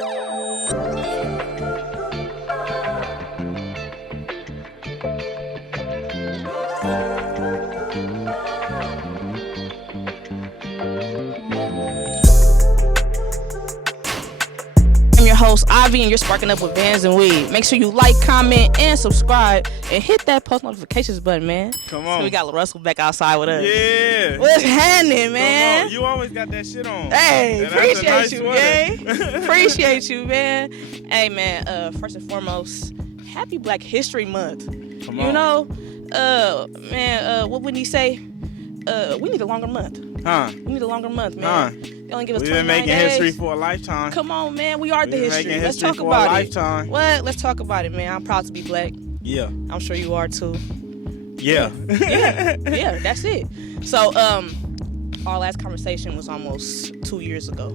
I'm your host, Ivy, and you're sparking up with VANSNWEED. Make sure you like, comment, and subscribe, and hit that post notifications button, man. Come on. So we got LaRussell back outside with us. Yeah. What's happening, man? Come on. You always got that shit on. Hey, And appreciate that's a you, nice man. Appreciate you, man. Hey, man, first and foremost, happy Black History Month. Come on. You know, what would he say? We need a longer month. Huh? We need a longer month, man. Huh? They only give us We've 29 been making days. history for a lifetime. Come on, man. We are the We've been history. making Let's history talk for about a it. lifetime. What? Let's talk about it, man. I'm proud to be Black. Yeah. I'm sure you are too. Yeah. Yeah, that's it. So, our last conversation was almost 2 years ago.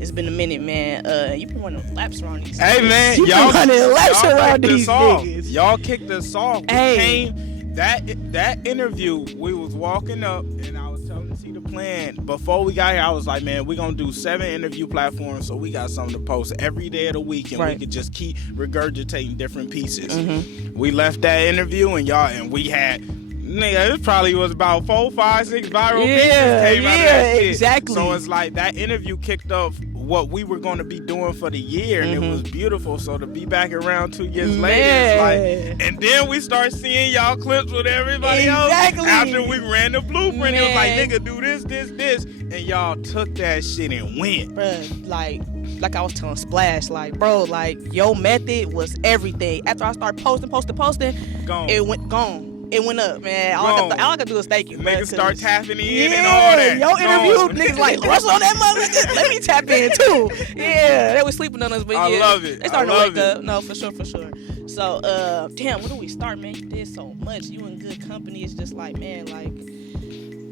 It's been a minute, man. You've been running laps around these Hey, niggas. man. You've been running laps around these niggas. Y'all kicked us off. We Hey. came, that interview, we was walking up, and I was telling T the plan. Before we got here, I was like, man, we're going to do 7 interview platforms, so we got something to post every day of the week, and Right. we could just keep regurgitating different pieces. Mm-hmm. We left that interview, and we had... Nigga, it probably was about 4, 5, 6 viral pieces came out of that shit. Exactly. So it's like that interview kicked off what we were going to be doing for the year, and it was beautiful. So to be back around 2 years later, it's like, and then we start seeing y'all clips with everybody else. After we ran the blueprint, it was like, nigga, do this, and y'all took that shit and went. Bruh, like I was telling Splash, like, bro, like, your method was everything. After I started posting, Gone. it went gone. It went up, man. All I could do is thank you, man. Niggas start tapping in and all that. Your interview, niggas like, Russell on that motherfucker. Let me tap in too. Yeah, they was sleeping on us, but I yeah. love it. They starting I to love wake it. up. No, for sure. So, damn, where do we start, man? You did so much. You in good company. It's just like, man, like,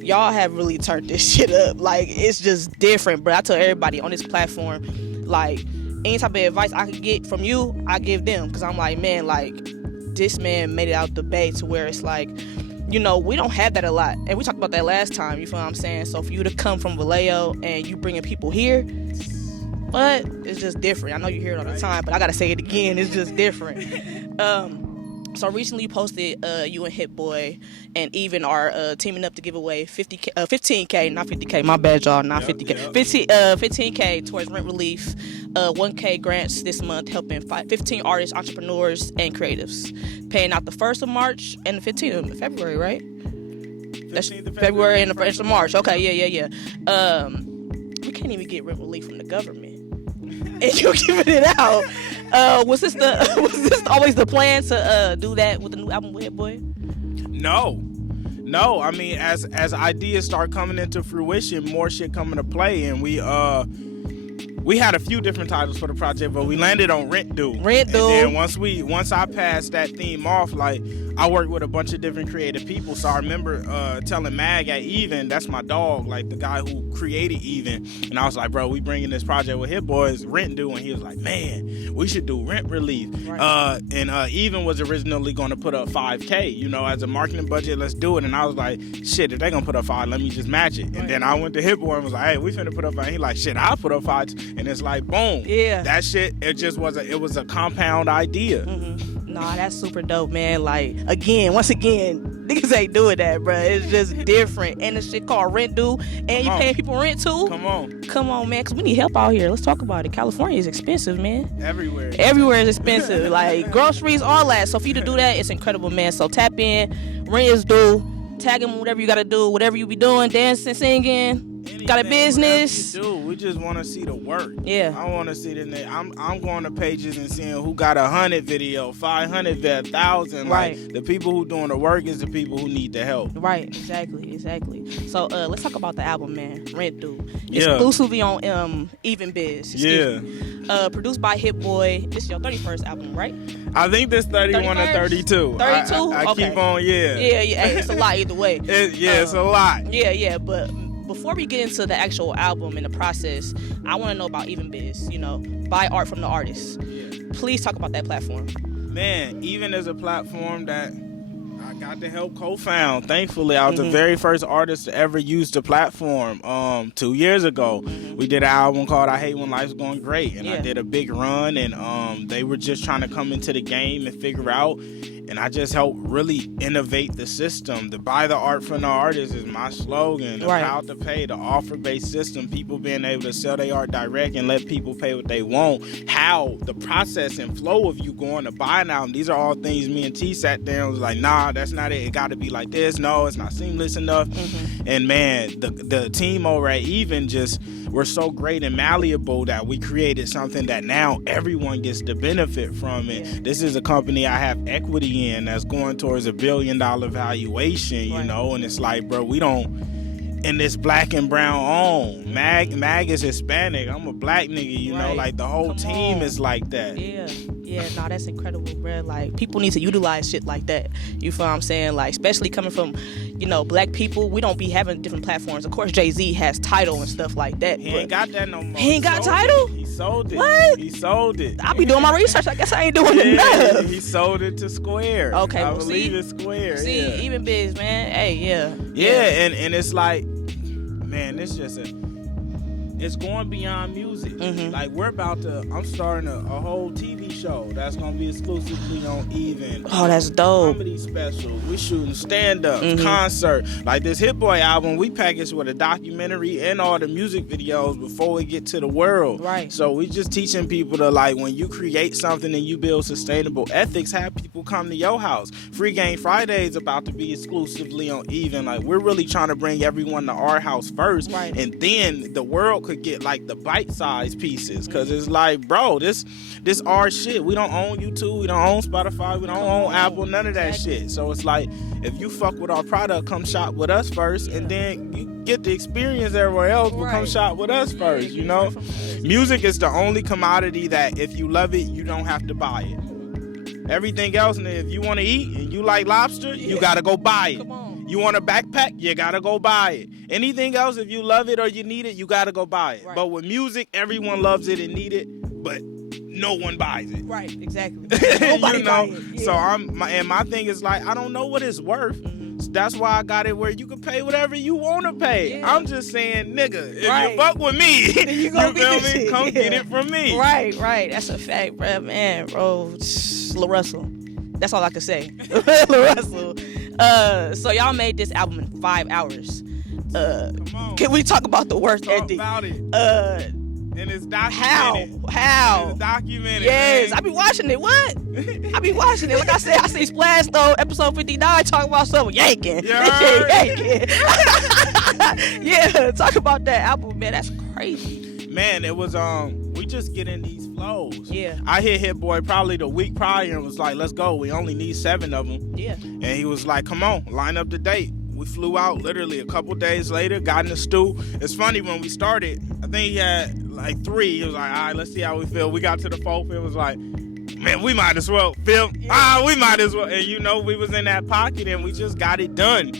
y'all have really turned this shit up. Like, it's just different, bro. I tell everybody on this platform, like, any type of advice I could get from you, I give them. Because I'm like, man, like, this man made it out the bay to where it's like, you know, we don't have that a lot. And we talked about that last time, you feel what I'm saying? So for you to come from Vallejo and you bringing people here, but it's just different. I know you hear it all the time, but I got to say it again. It's just different. So recently you posted you and Hit Boy and Even are teaming up to give away 15K, not 50K. My bad, y'all, not 50K. 15K towards rent relief. 1K grants this month, helping 15 artists, entrepreneurs, and creatives. Paying out the 1st of March and the 15th of February, right? 15th of February and the 1st of March. Okay, yeah. We can't even get rent relief from the government, and you giving it out. Was this always the plan to do that with the new album with Hit Boy? No. I mean, as ideas start coming into fruition, more shit coming to play, and we had a few different titles for the project, but we landed on Rent Due. And then once I passed that theme off, like, I worked with a bunch of different creative people. So I remember telling Mag at Even, that's my dog, like the guy who created Even, and I was like, bro, we bringing this project with Hit Boys, Rent Due, and he was like, man, we should do rent relief. Right. And Even was originally going to put up 5K, you know, as a marketing budget, let's do it. And I was like, shit, if they're going to put up 5, let me just match it. And then I went to Hit Boy and was like, hey, we finna put up 5. And he like, shit, I'll put up 5. And it's like, boom. Yeah. That shit, it was a compound idea. Mm-hmm. Nah, that's super dope, man. Like, once again, niggas ain't doing that, bro. It's just different. And this shit called Rent Due. And you paying people rent too? Come on, man, because we need help out here. Let's talk about it. California is expensive, man. Everywhere is expensive. Like, groceries, all that. So for you to do that, it's incredible, man. So tap in. Rent is due. Tag him, whatever you got to do. Whatever you be doing. Dancing, singing. Got a business. You do. We just want to see the work. Yeah. I want to see the. I'm going to pages and seeing who got 100 video, 500, 1,000. Right. Like, the people who doing the work is the people who need the help. Right. Exactly. So let's talk about the album, man. Rent Due. Yeah. Exclusively on Even Biz. Yeah. Produced by Hit Boy. This is your 31st album, right? I think this 31 or 32. 32. I Okay. keep on. Yeah. Yeah. Hey, it's a lot either way. It's a lot. Yeah. But before we get into the actual album and the process, I want to know about Even Biz. You know, buy art from the artist. Yeah. Please talk about that platform. Man, Even is a platform that I got to help co-found. Thankfully, I was the very first artist to ever use the platform. 2 years ago, we did an album called "I Hate When Life's Going Great," and I did a big run. And they were just trying to come into the game and figure out. And I just helped really innovate the system. The buy the art from the artist is my slogan. The proud to pay, the offer-based system, people being able to sell their art direct and let people pay what they want. How the process and flow of you going to buy an album, these are all things me and T sat down and was like, nah, that's not it. It got to be like this. No, it's not seamless enough. And man, the team over at Even just were so great and malleable that we created something that now everyone gets to benefit from it. This is a company I have equity in that's going towards $1 billion valuation, you know, and it's like, bro, we don't, and it's black and brown owned. Mag is Hispanic. I'm a black nigga, you know, like the whole team is like that. Yeah, no, that's incredible, bro. Like, people need to utilize shit like that. You feel what I'm saying? Like, especially coming from, you know, black people, we don't be having different platforms. Of course, Jay-Z has Tidal and stuff like that. He ain't got that no more. He ain't got Tidal? He sold it. What? He sold it. I be doing my research. I guess I ain't doing enough. He sold it to Square. Okay, I believe it's Square. See, even biz, man. Hey, Yeah, and it's like, man, it's just it's going beyond music. Like, I'm starting a whole TV show that's going to be exclusively on Even. Oh, that's dope. Comedy special. We shooting stand-ups, concert. Like this Hit Boy album, we packaged with a documentary and all the music videos before we get to the world. Right. So we just teaching people to, like, when you create something and you build sustainable ethics, have people come to your house. Free Game Friday is about to be exclusively on Even. Like, we're really trying to bring everyone to our house first. Right. And then the world could get, like, the bite-sized pieces. Because it's like, bro, this our shit. We don't own YouTube. We don't own Spotify. We don't own Apple. None of that shit. So it's like, if you fuck with our product, come shop with us first. And then you get the experience everywhere else, but come shop with us first, you know? Music is the only commodity that if you love it, you don't have to buy it. Everything else, and if you want to eat and you like lobster, you got to go buy it. You want a backpack? You gotta go buy it. Anything else, if you love it or you need it, you gotta go buy it. But with music, everyone loves it and need it, but no one buys it. Right, exactly. Nobody buys it. Yeah. So my thing is, like, I don't know what it's worth. So that's why I got it where you can pay whatever you want to pay. I'm just saying, nigga, if you fuck with me, you feel me? Come get it from me. Right. That's a fact, bro. Man, bro, LaRussell. That's all I can say. LaRussell. So y'all made this album in 5 hours. Can we talk about the work ethic? About it. And it's documented. How? It's documented. Yes, man. I be watching it. What? I be watching it. Like I said, I see Splash though, episode 59, talking about someone yanking. Yanking. Yeah, talk about that album, man. That's crazy. Man, it was we just get in these flows. Yeah. I hit Boy probably the week prior and was like, let's go. We only need 7 of them. Yeah. And he was like, come on, line up the date. We flew out literally a couple days later, got in the stew. It's funny, when we started, I think he had like 3. He was like, all right, let's see how we feel. We got to the 4th. It was like, man, we might as well film. We might as well. And you know, we was in that pocket and we just got it done.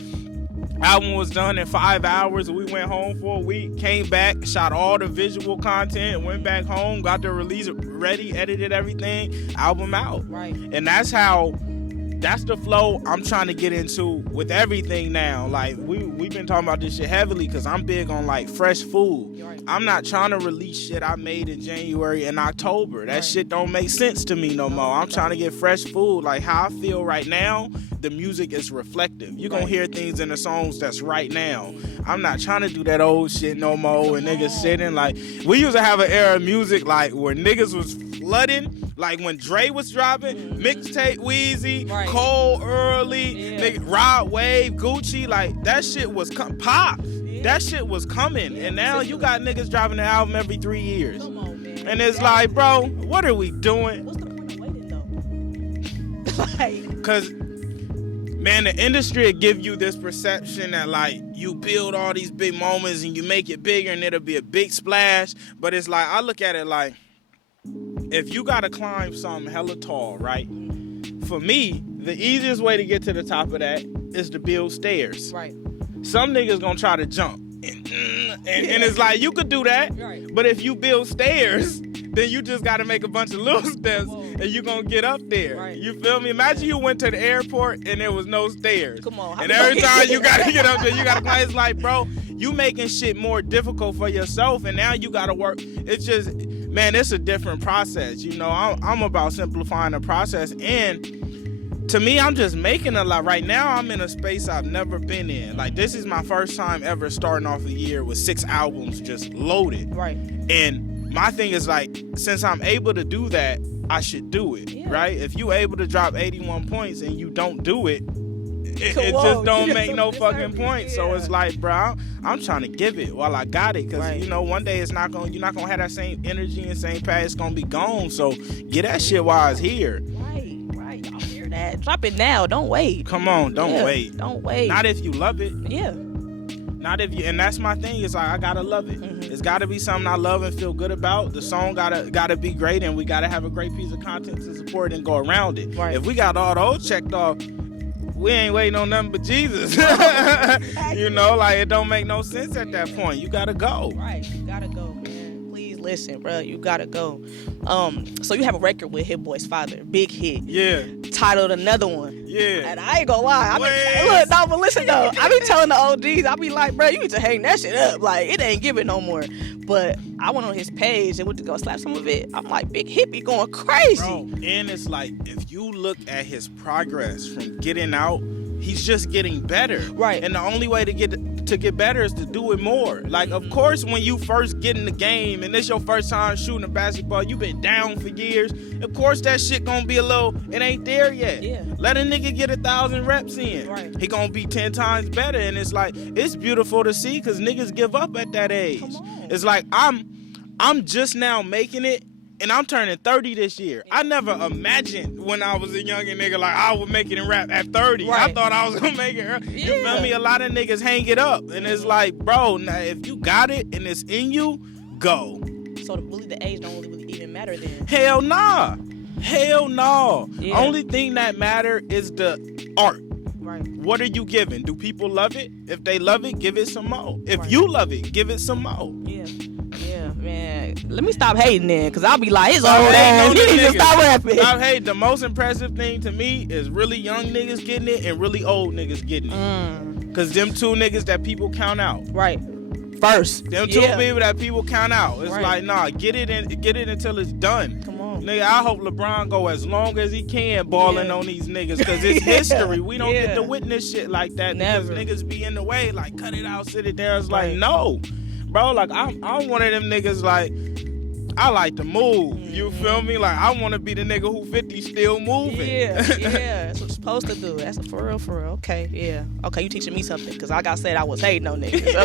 Album was done in 5 hours. We went home for a week, came back, shot all the visual content, went back home, got the release ready, edited everything, album out. Right. And that's the flow I'm trying to get into with everything now. Like, we've been talking about this shit heavily because I'm big on, like, fresh food. Right. I'm not trying to release shit I made in January and October. That shit don't make sense to me no more. I'm trying to get fresh food. Like, how I feel right now, the music is reflective. You're going to hear things in the songs that's right now. I'm not trying to do that old shit no more and niggas sitting. Like, we used to have an era of music, like, where niggas was flooding. Like when Dre was dropping, mixtape Weezy, Cole Early, nigga, Rod Wave, Gucci, like that shit was pop. That shit was coming. And now you got niggas dropping an album every 3 years. Come on, man. And it's like, bro, what are we doing? What's the point of waiting though? Like, cause man, the industry will give you this perception that, like, you build all these big moments and you make it bigger and it'll be a big splash. But it's like, I look at it like, if you gotta climb something hella tall, right? For me, the easiest way to get to the top of that is to build stairs. Right. Some niggas gonna try to jump. And it's like, you could do that. Right. But if you build stairs, then you just gotta make a bunch of little steps. Whoa. and you gonna get up there. Right. You feel me? Imagine you went to the airport and there was no stairs. Come on. And every time you gotta get up there, you gotta climb. It's like, bro, you making shit more difficult for yourself, and now you gotta work. It's just, man, it's a different process. You know, I'm about simplifying the process, and to me, I'm just making a lot. Right now, I'm in a space I've never been in. Like, this is my first time ever starting off a year with 6 albums just loaded. Right. And my thing is, like, since I'm able to do that, I should do it, right? If you able to drop 81 points and you don't do it, it just don't make no fucking point. So it's like, bro, I'm trying to give it while I got it, because you know, one day you're not gonna have that same energy and same path. It's gonna be gone. So get that shit while it's here. Right. Y'all hear that? Drop it now. Don't wait. Come on, don't wait. Don't wait. Not if you love it. Yeah. Not if you, and that's my thing. It's like, I gotta love it. Mm-hmm. It's gotta be something I love and feel good about. The song gotta be great, and we gotta have a great piece of content to support and go around it. Right. If we got all those checked off, we ain't waiting on nothing but Jesus. You know, like, it don't make no sense at that point. You gotta go. Right, you gotta go, man. Please listen, bro. You gotta go. So you have a record with Hit Boy's father, big hit. Yeah. Titled Another One. Yeah. And I ain't gonna lie. But listen though. I be telling the OGs, I be like, bro, you need to hang that shit up. Like, it ain't giving no more. But I went on his page and went to go slap some of it. I'm like, Big Hit be going crazy. Bro, and it's like, if you look at his progress from getting out, he's just getting better. Right. And the only way to get better is to do it more. Like, of course, when you first get in the game and this your first time shooting a basketball, you been down for years. Of course, that shit gonna be a little, it ain't there yet. Yeah. Let a nigga get 1,000 reps in. Right. He gonna be 10 times better. And it's like, it's beautiful to see, because niggas give up at that age. It's like, I'm just now making it, and I'm turning 30 this year. I never imagined when I was a younger nigga, like, I would make it in rap at 30. Right. I thought I was gonna make it early. You feel me? A lot of niggas hang it up. And it's like, bro, now if you got it and it's in you, go. So really the age don't really even matter then? Hell nah. Hell no. Yeah. Only thing that matter is the art. Right. What are you giving? Do people love it? If they love it, give it some more. If you love it, give it some more. Yeah, man. Let me stop hating then, because I'll be like, it's old ass. You need to stop rapping. Stop hating. The most impressive thing to me is really young niggas getting it and really old niggas getting it. Because them two niggas that people count out. Right. First. Them two people that people count out. It's like, nah, get it until it's done. Come on. Nigga, I hope LeBron go as long as he can balling on these niggas, because it's history. We don't get to witness shit like that. Never. Because niggas be in the way, like, cut it out, sit it there. It's like, no. Bro, like, I'm one of them niggas, like, I like to move. You feel me? Like, I want to be the nigga who 50 still moving. Yeah. That's what you're supposed to do. That's for real. Okay, yeah. Okay, you teaching me something, because like I said, I was hating on niggas.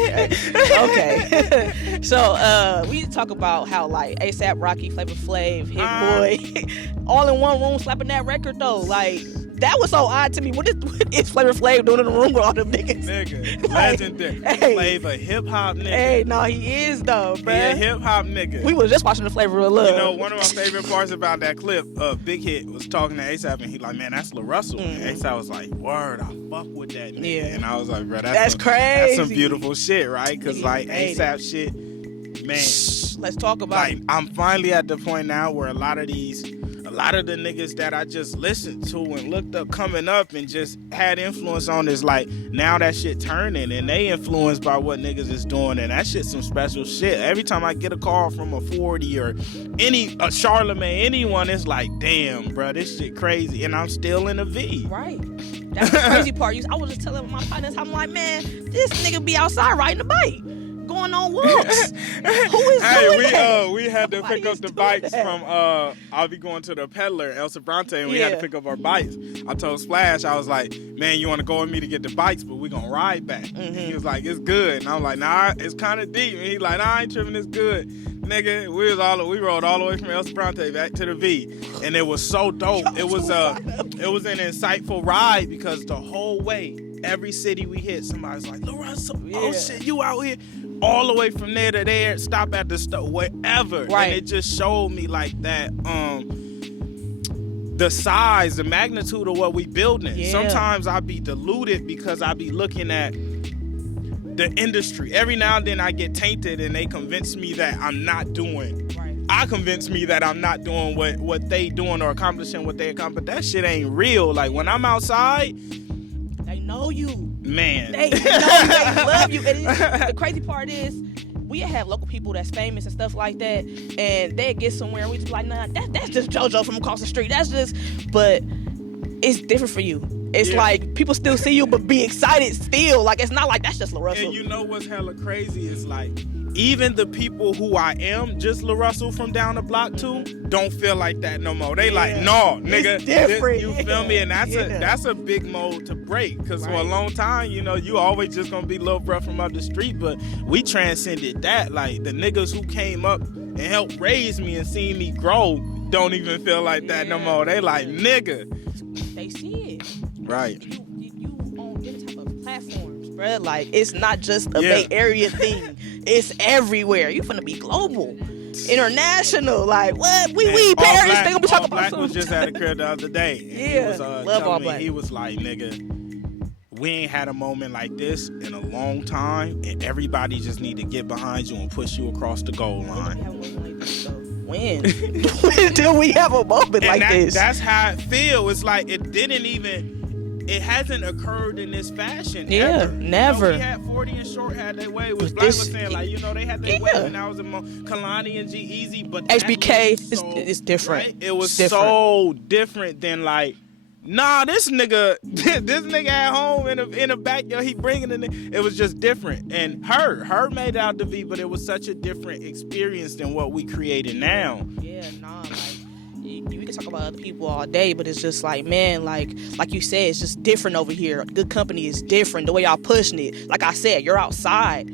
Okay. So, we talk about how, like, ASAP Rocky, Flavor Flav, Hit Boy, all in one room slapping that record, though. Like, that was so odd to me. What is Flavor Flav doing in the room with all them niggas? Nigga, legendary. Flav a hip-hop nigga. Hey, no, he is, though, bro. He a hip-hop nigga. We was just watching The Flavor of Love. You know, one of my favorite parts about that clip, Big Hit was talking to ASAP, and he like, man, that's LaRussell. And ASAP was like, word, I fuck with that nigga. Yeah. And I was like, bro, that's crazy. That's some beautiful shit, right? Because, like, ASAP shit, man. Let's talk about it. I'm finally at the point now where a lot of the niggas that I just listened to and looked up coming up and just had influence on is like, now that shit turning and they influenced by what niggas is doing, and that shit's some special shit. Every time I get a call from a 40 or a Charlemagne, anyone, it's like, damn, bro, this shit crazy, and I'm still in a V. Right. That's the crazy part. I was just telling my partners, I'm like, man, this nigga be outside riding a bike, going on walks. Who is doing that? We had to pick up the bikes from I'll be going to the peddler El Sobrante, and we had to pick up our bikes. I told Splash, I was like, man, you want to go with me to get the bikes, but we gonna ride back. And he was like, it's good. And I was like, nah, it's kind of deep. And he's like, nah, I ain't tripping, it's good. Nigga, we rode all the way from El Sobrante back to the V, and it was so dope. It was an insightful ride, because the whole way, every city we hit, somebody's like, LaRussell, oh shit, you out here. All the way from there to there, stop at the store, wherever. Right. And it just showed me like that, the size, the magnitude of what we building. Yeah. Sometimes I be deluded because I be looking at the industry. Every now and then I get tainted and they convince me that I'm not doing I convince me that I'm not doing what they doing or accomplishing what they accomplish. That shit ain't real. Like, when I'm outside, they know you. Man. They know you. They love you. And the crazy part is, we have local people that's famous and stuff like that, and they get somewhere and we just be like, nah, that's just JoJo from across the street. That's just, but it's different for you. It's like people still see you but be excited still. Like, it's not like that's just LaRussell. And you know what's hella crazy is, like, even the people who I am just LaRussell from down the block to don't feel like that no more. They like, no, nigga, it's different. You feel me? And that's a big mold to break, because for a long time, you know, you always just gonna be little bruh from up the street, but we transcended that. Like, the niggas who came up and helped raise me and seen me grow don't even feel like that no more. They like, nigga. They see it. Right. You on different type of platforms, bruh. Like, it's not just a Bay Area thing. It's everywhere. You finna be global, international. Like, what? We Paris. They gonna be talking about something. Was just at the crib the other day. He was, love All Black. He was like, nigga, we ain't had a moment like this in a long time, and everybody just need to get behind you and push you across the goal line. When? Until we have a moment like this. That's how it feels. It's like it hasn't occurred in this fashion. Ever. Never. You know, we had 40 and Short had their way. Which Black was saying, like, you know, they had their way when I was in Kalani and G-Eazy, but HBK is different. Right? It was so different than, like, nah, this nigga at home in the backyard, he bringing it. It was just different. And her made it out to be, but it was such a different experience than what we created now. Yeah, nah, like, we can talk about other people all day, but it's just like, man, like you said, it's just different over here. Good company is different. The way y'all pushing it. Like I said, you're outside.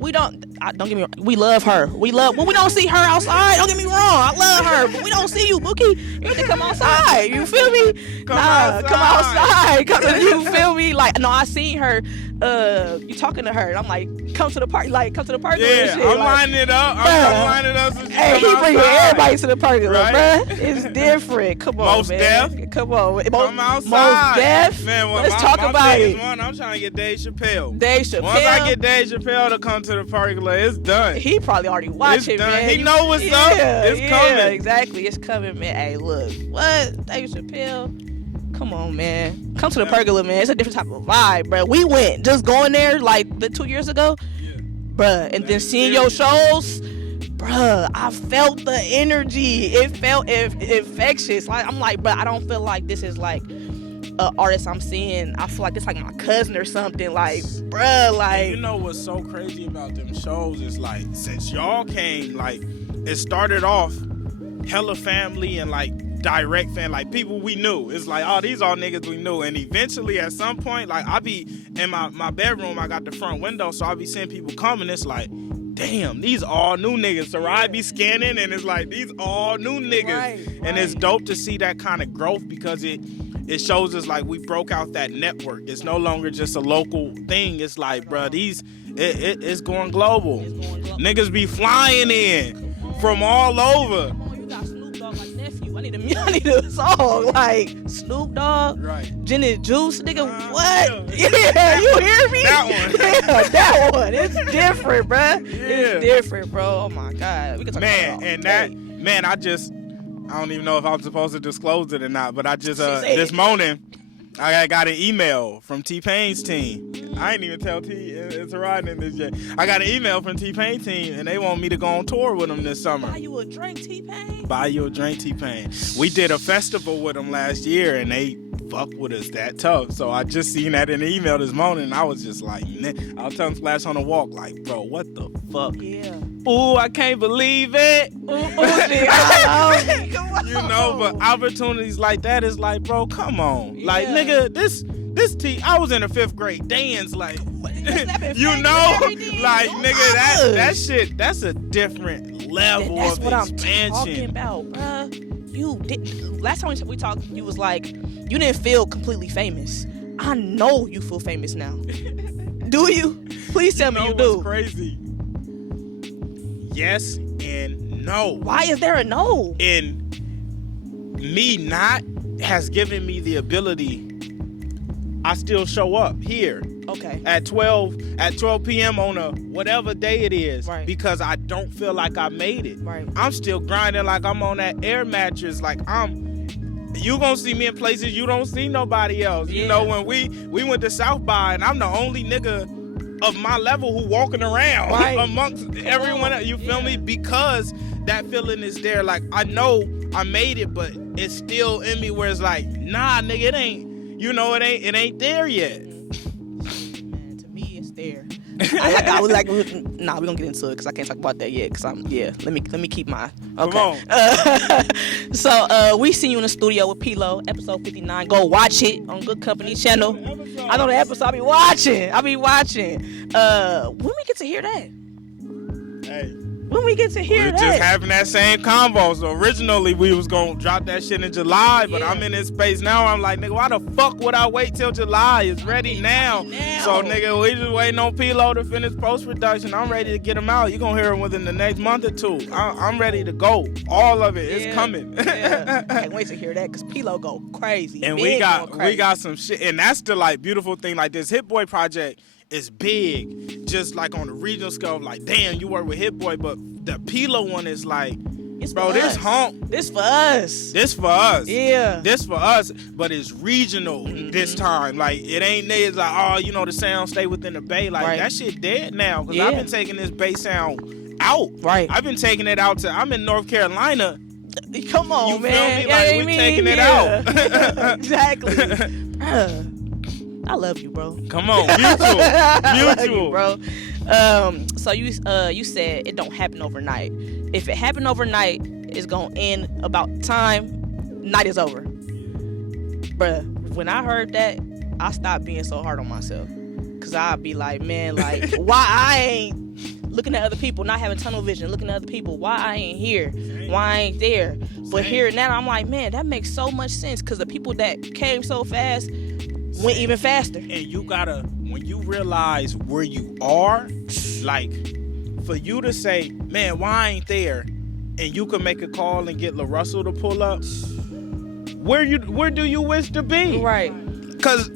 Don't get me wrong. We love her. When we don't see her outside, don't get me wrong. I love her, but we don't see you, Mookie. You need to come outside. You feel me? Come outside. You feel me? Like, no, I seen her. You talking to her, and I'm like, come to the party. Like, come to the party. Yeah, I'm lining it up. I'm lining it up. Hey, he bringing everybody to the party, right? Bruh. It's different. Come on, Most man. Def. Come on. Come outside. Most Def. Man, let's talk about it. I'm trying to get Dave Chappelle. Once I get Dave Chappelle to come to the party, it's done. He probably already watched it, man. He know what's up. It's coming. Exactly. It's coming, man. Hey, look. What? Dave Chappelle? Come on, man. Come to the pergola, man. It's a different type of vibe, bro. We went just going there like 2 years ago, bruh, and then seeing your shows, bruh. I felt the energy. It felt infectious. Like, I'm like, bruh, I don't feel like this is like an artist I'm seeing. I feel like it's like my cousin or something. Like, bruh, like. And you know what's so crazy about them shows is, like, since y'all came, like, it started off hella family and like direct fan, like people we knew. It's like, oh, these all niggas we knew. And eventually at some point, like, I be in my bedroom, I got the front window, so I be seeing people coming. It's like, damn, these all new niggas. So I be scanning and it's like, these all new niggas. Right. And it's dope to see that kind of growth, because it shows us like we broke out that network. It's no longer just a local thing. It's like, bruh, it's going global. Niggas be flying in from all over. You got Snoop Dogg like nephew. I need a song like Snoop Dogg, right? Gin and Juice, nigga. What? Yeah, you hear me? That one. Yeah, that one. It's different, bruh. Yeah. It's different, bro. Oh my God. We can talk about it all day. I don't even know if I'm supposed to disclose it or not, but I just this morning I got an email from T-Pain's team. I ain't even tell T it's riding in this yet. I got an email from T-Pain's team, and they want me to go on tour with them this summer. Buy you a drink, T-Pain? Buy you a drink, T-Pain. We did a festival with them last year, and they fuck with us that tough. So I just seen that in the email this morning, and I was just like, I was telling Splash on the walk, like, bro, what the fuck? Yeah. Ooh, I can't believe it. You know, but opportunities like that is like, bro, come on. Yeah. Like, nigga, this I was in the 5th grade dance, like, you know, like, nigga, that shit, that's a different level of expansion. That's what I'm talking about, bruh. Last time we talked, you was like, you didn't feel completely famous. I know you feel famous now. Do you? Please tell me you do. What's crazy? Yes and no. Why is there a no? And me not has given me the ability. I still show up here. Okay. At 12 p.m. on a whatever day it is. Right. Because I don't feel like I made it. Right. I'm still grinding like I'm on that air mattress. Like you gonna see me in places you don't see nobody else. Yeah. You know, when we went to South by and I'm the only nigga of my level who walking around amongst everyone else. You feel me? Because that feeling is there. Like, I know I made it, but it's still in me where it's like, nah, nigga, it ain't, you know, it ain't there yet. Man, to me, it's there. I was like, nah, we gonna get into it because I can't talk about that yet. Cause let me keep mine. Okay. Come on. So we see you in the studio with P-Lo, episode 59. Go watch it on Good Company channel. I know the episode. I be watching. When we get to hear that? Hey. When we get to hear that? We're just having that same convo. So originally we was gonna drop that shit in July, but I'm in this space now. I'm like, nigga, why the fuck would I wait till July? It's ready now. So nigga, we just waiting on P-Lo to finish post-production. I'm ready to get him out. You gonna hear him within the next month or two. I'm ready to go. All of it is coming. I can't wait to hear that because P-Lo go crazy. And we got some shit, and that's the like beautiful thing. Like this Hit Boy project is big, just like on the regional scale. Like, damn, you work with Hit Boy, but the P-Lo one is like, bro, this hump. This for us. Yeah. This for us, but it's regional this time. Like, it ain't niggas like, oh, you know, the sound stay within the Bay. Like, that shit dead now. Because I've been taking this Bay sound out. Right. I've been taking it out I'm in North Carolina. Come on, you man. Feel me? Like, we taking it out. Exactly. I love you, bro. Come on, mutual. I love you, bro. So you said it don't happen overnight. If it happened overnight, it's gonna end about time. Night is over, bruh. When I heard that, I stopped being so hard on myself, cause I'd be like, man, like, why I ain't looking at other people, not having tunnel vision, looking at other people, why I ain't here, why I ain't there. But here now, I'm like, man, that makes so much sense, cause the people that came so fast went even faster. And you gotta, when you realize where you are, like, for you to say, man, why I ain't there, and you can make a call and get LaRussell to pull up, where do you wish to be? Right. Cause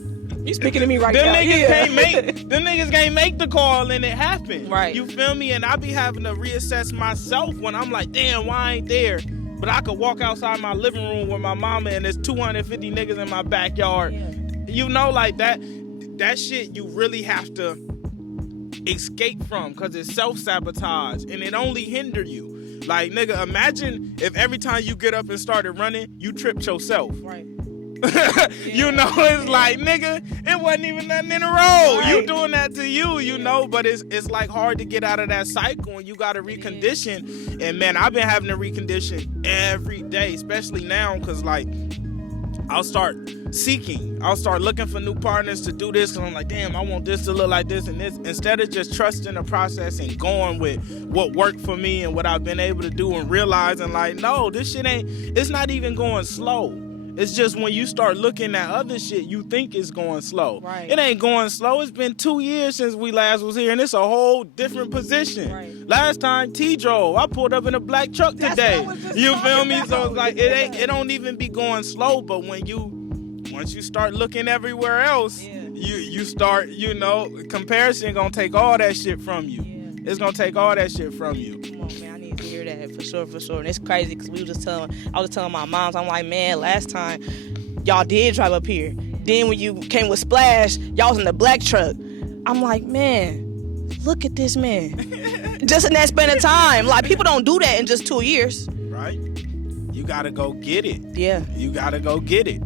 you speaking to me right them now. Them niggas can't make the call and it happened. Right. You feel me? And I be having to reassess myself when I'm like, damn, why I ain't there? But I could walk outside my living room with my mama and there's 250 niggas in my backyard. Yeah. You know, like that shit you really have to escape from, because it's self-sabotage and it only hinder you. Like, nigga, imagine if every time you get up and started running, you tripped yourself. Right. You know, it's like, nigga, it wasn't even nothing in a row. Right. You doing that to you know, but it's like hard to get out of that cycle, and you got to recondition. And man, I've been having to recondition every day, especially now, because like, I'll start looking for new partners to do this, because I'm like, damn, I want this to look like this and this, instead of just trusting the process and going with what worked for me and what I've been able to do, and realizing like, no, this shit it's not even going slow. It's just when you start looking at other shit, you think it's going slow. Right. It ain't going slow. It's been 2 years since we last was here, and it's a whole different position. Right. Last time T drove, I pulled up in a black truck today. You feel me? So it's like, it don't even be going slow, but once you start looking everywhere else, you start, you know, comparison gonna take all that shit from you. Yeah. It's gonna take all that shit from you. Come on, man, I need to hear that for sure. And it's crazy, because I was telling my moms, I'm like, man, last time y'all did drive up here. Then when you came with Splash, y'all was in the black truck. I'm like, man, look at this man. Just in that span of time. Like, people don't do that in just 2 years. Right? You gotta go get it. Yeah. You gotta go get it.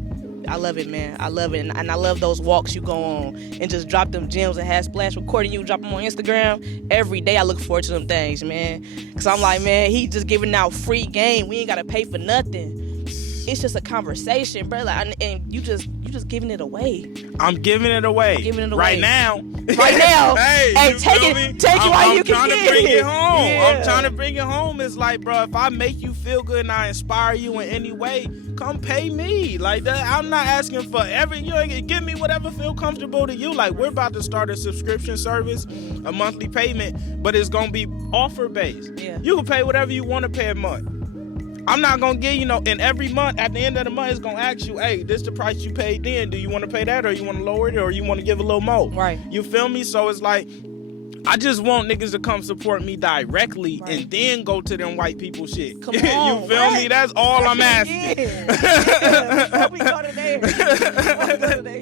I love it, man. I love it. And I love those walks you go on and just drop them gems and have Splash recording you, drop them on Instagram. Every day I look forward to them things, man. Because I'm like, man, he just giving out free game. We ain't got to pay for nothing. It's just a conversation, bro. Like, and you just giving it away. I'm giving it away. Right now. Hey, take it while you can get it. I'm trying to bring it home. It's like, bro, if I make you feel good and I inspire you in any way, come pay me. Like that. I'm not asking for give me whatever feel comfortable to you. Like, we're about to start a subscription service, a monthly payment, but it's gonna be offer based. Yeah. You can pay whatever you want to pay a month. I'm not gonna give you and every month at the end of the month it's gonna ask you, hey, this the price you paid then. Do you want to pay that, or you want to lower it, or you want to give a little more? Right. You feel me? So it's like, I just want niggas to come support me directly and then go to them white people shit. Come on, you feel me? That's all I'm asking. Yeah. We go to there.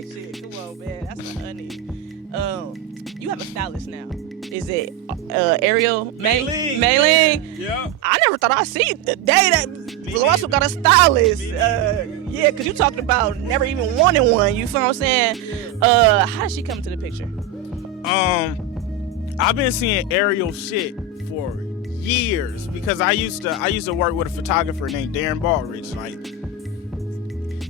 Shit. Come on, man. That's a honey. You have a stylist now. Is it Ariel Mayling? Yeah. I never thought I'd see the day that LaRussell got a stylist. Yeah, because you talking about never even wanting one. You feel what I'm saying? How did she come to the picture? I've been seeing Ariel shit for years because I used to work with a photographer named Darren Baldridge. Like,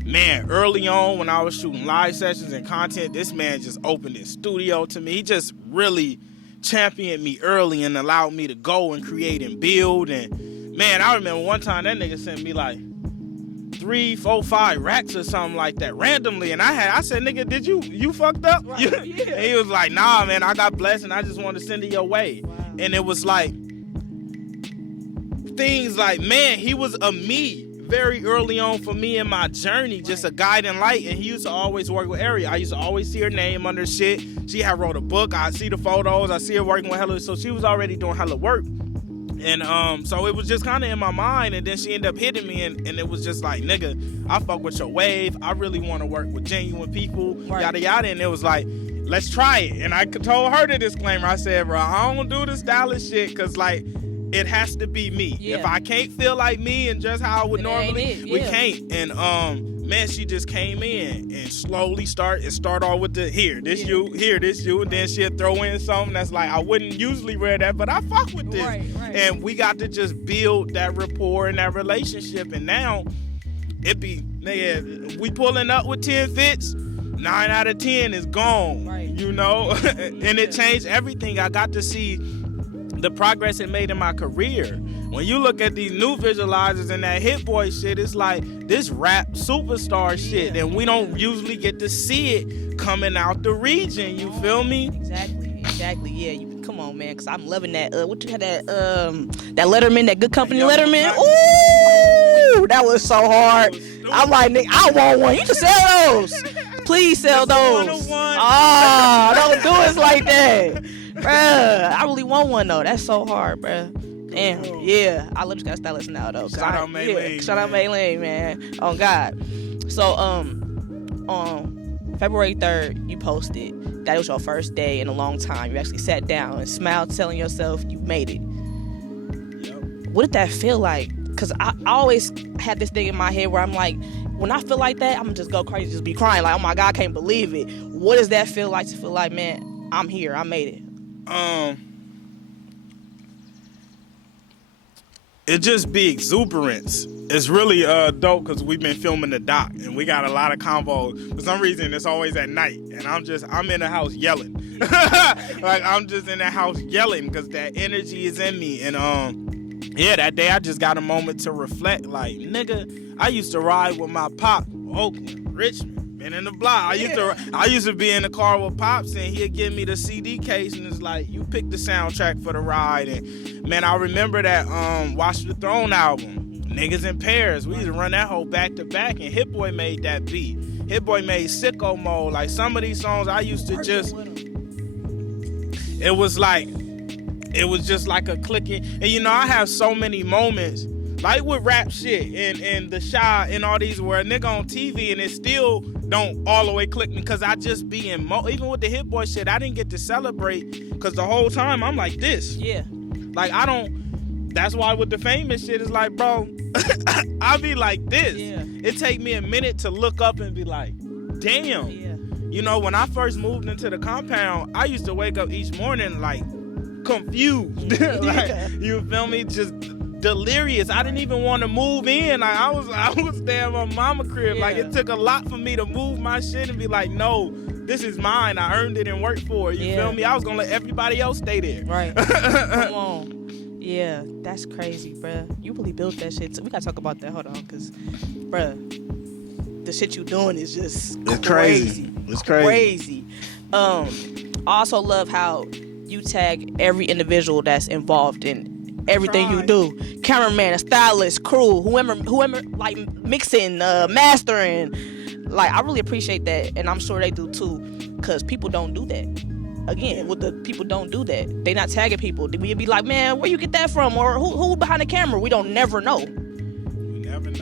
man, early on when I was shooting live sessions and content, this man just opened his studio to me. He just really championed me early and allowed me to go and create and build. And man, I remember one time that nigga sent me like 3, 4, 5 racks or something like that randomly, and I said, nigga, did you fucked up? Right, yeah. And he was like, nah, man, I got blessed and I just wanted to send it your way. Wow. And it was like things like, man, he was a me very early on for me in my journey, just a guiding light. And he used to always work with Ariel. I used to always see her name under shit. She had wrote a book. I see the photos. I see her working with hella. So she was already doing hella work. And so it was just kind of in my mind, and then she ended up hitting me, and it was just like, nigga, I fuck with your wave. I really want to work with genuine people, yada yada. And it was like, let's try it. And I told her the disclaimer. I said, bro, I don't do the stylish shit because like it has to be me. Yeah. If I can't feel like me and just how I would normally, we can't. And man, she just came in and slowly start off with the this you, and then she'll throw in something that's like, I wouldn't usually wear that, but I fuck with this. Right. And we got to just build that rapport and that relationship. And now it be, nigga, we pulling up with 10 fits, 9 out of 10 is gone. Right. You know? And it changed everything. I got to see the progress it made in my career. When you look at these new visualizers and that Hit Boy shit, it's like this rap superstar shit, and we don't usually get to see it coming out the region. You feel me? Exactly. Yeah, come on, man, because I'm loving that. What you had that Letterman, that Good Company Letterman. Ooh, that was so hard. I'm like, nigga, I want one. You can sell those. Please sell those. Oh, don't do us like that, bruh. I really want one though. That's so hard, bruh. Damn, yeah. I love you got stylist now though. Shout out Maylene. Shout out Maylene, man. Oh God. So on February 3rd, you posted that it was your first day in a long time. You actually sat down and smiled, telling yourself you made it. Yep. What did that feel like? Because I always had this thing in my head where I'm like, when I feel like that, I'm gonna just go crazy, just be crying like, oh my God, I can't believe it. What does that feel like to feel like, man, I'm here, I made it? It just be exuberance. It's really dope because we've been filming the doc and we got a lot of convos. For some reason, it's always at night, and I'm in the house yelling. Like I'm just in the house yelling because that energy is in me. And yeah, that day I just got a moment to reflect. Like, nigga, I used to ride with my pop, Oakland, Richmond, been in the block. I used to be in the car with Pops, and he'd give me the CD case, and it's like, you pick the soundtrack for the ride. And man, I remember that Watch the Throne album, Niggas in Pairs. We used to run that whole back to back, and Hit Boy made that beat. Hit Boy made Sicko Mode. Like some of these songs, I used to just, it was just like a clicking. And you know, I have so many moments, like with rap shit and the Shot and all these, where a nigga on TV and it still don't all the way click me, because I just be in even with the Hit Boy shit, I didn't get to celebrate because the whole time I'm like this. Yeah. Like that's why with the famous shit, it's like, bro, I be like this. Yeah. It take me a minute to look up and be like, damn. Yeah. You know, when I first moved into the compound, I used to wake up each morning like confused. Like, you feel me? Just delirious. I didn't even want to move in. Like, I was staying at my mama crib. Yeah. Like, it took a lot for me to move my shit and be like, no, this is mine. I earned it and worked for it. You feel me? I was gonna let everybody else stay there. Right. Come on. Yeah, that's crazy, bruh. You really built that shit. So we gotta talk about that. Hold on, because, bruh, the shit you doing is just crazy. It's crazy. I also love how you tag every individual that's involved in everything you do. Cameraman, a stylist, crew, whoever like mixing, mastering. Like, I really appreciate that, and I'm sure they do too, because people don't do that. Again, with the people don't do that. They not tagging people. We'd be like, man, where you get that from? Or who behind the camera? We don't never know.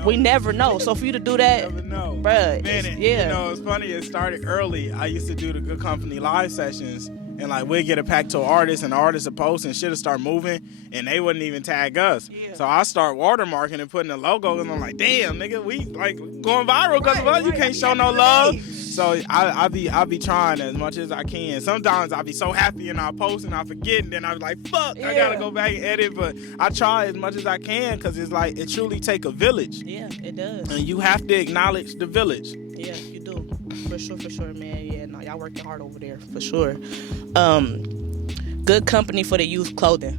We never know. So for you to do that, bruh, man, yeah. You know, it's funny. It started early. I used to do the Good Company live sessions, and like we'd get it packed to an artist, and the artist would post, and shit would start moving, and they wouldn't even tag us. Yeah. So I start watermarking and putting the logo, and I'm like, damn, nigga, we like going viral because of us. You can't show no love. So I be trying as much as I can. Sometimes I be so happy and I post and I forget, and then I be like, fuck, I gotta go back and edit. But I try as much as I can, because it's like it truly take a village. Yeah, it does. And you have to acknowledge the village. Yeah, you do. For sure, man. Yeah, no, y'all working hard over there, for sure. Good company for the youth clothing.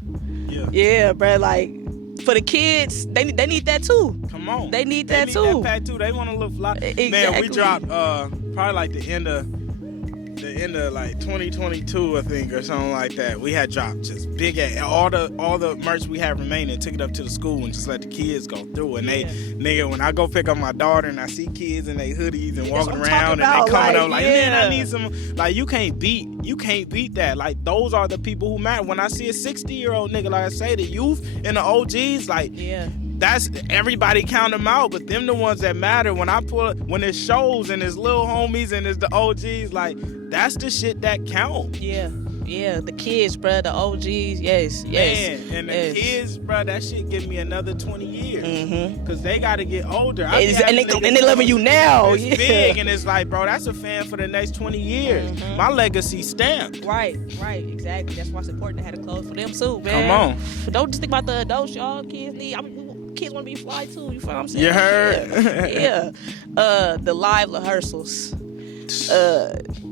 Yeah, bro. Like, for the kids, they need that too. Come on. They need that too. That pack too. They want to look fly. Exactly. Man, we dropped probably like the end of like 2022, I think, or something like that. We had dropped just big all the merch we had remaining, took it up to the school and just let the kids go through. And they, nigga, when I go pick up my daughter and I see kids in their hoodies and walking around and they coming up like, man, I need some. Like, you can't beat that. Like, those are the people who matter. When I see a 60-year-old nigga, like I say, the youth and the OGs, like, that's everybody count them out, but them the ones that matter. When it shows and it's little homies and it's the OGs, like, that's the shit that count. Yeah, the kids, bruh, the OGs, yes. Man, and the kids, bruh, that shit give me another 20 years. Because they got to get older. And they loving you now. It's big, and it's like, bro, that's a fan for the next 20 years. My legacy stamped. Right, exactly. That's why it's important to have the clothes for them too, man. Come on. But don't just think about the adults, y'all. Kids want to be fly too, you feel what I'm saying? You heard? Yeah. The live rehearsals.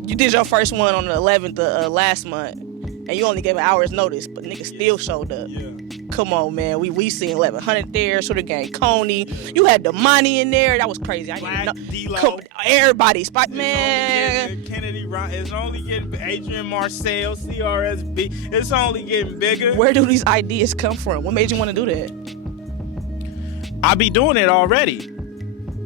You did your first one on the 11th of last month, and you only gave an hour's notice, but niggas still showed up. Yeah. Come on, man. We seen 1100 there. Shoulda Gang Coney. You had the money in there. That was crazy. I didn't know. D-Lo. Everybody. Spike, man. Kennedy Ryan. It's only getting Adrian Marcel, CRSB. It's only getting bigger. Where do these ideas come from? What made you want to do that? I be doing it already.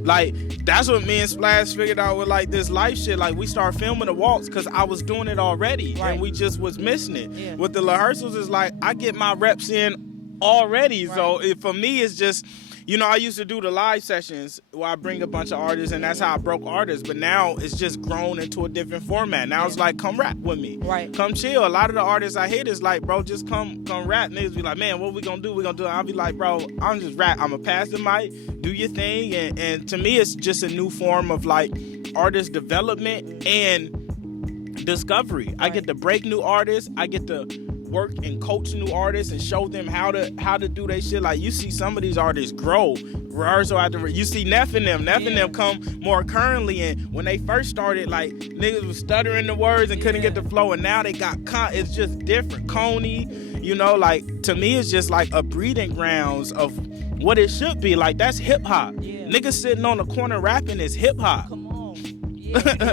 Like, that's what me and Splash figured out with, like, this life shit. Like, we started filming the walks because I was doing it already. Right. And we just was missing it. Yeah. With the rehearsals, it's like, I get my reps in already. Right. So, for me, it's just, you know, I used to do the live sessions where I bring a bunch of artists, and that's how I broke artists. But now it's just grown into a different format. Now it's like, come rap with me. Right. Come chill. A lot of the artists I hit is like, bro, just come rap. Niggas be like, man, what we gonna do? We gonna do it. I'll be like, bro, I'm just rap. I'm gonna pass the mic, do your thing. And to me, it's just a new form of, like, artist development and discovery. Right. I get to break new artists. I get to work and coach new artists and show them how to do their shit. Like, you see some of these artists grow rehearsal after you see Neff and them come more currently, and when they first started, like, niggas was stuttering the words and couldn't get the flow, and now they got it's just different. Coney, you know, like, to me it's just like a breeding grounds of what it should be. Like, that's hip-hop. Niggas sitting on the corner rapping is hip-hop. Come on.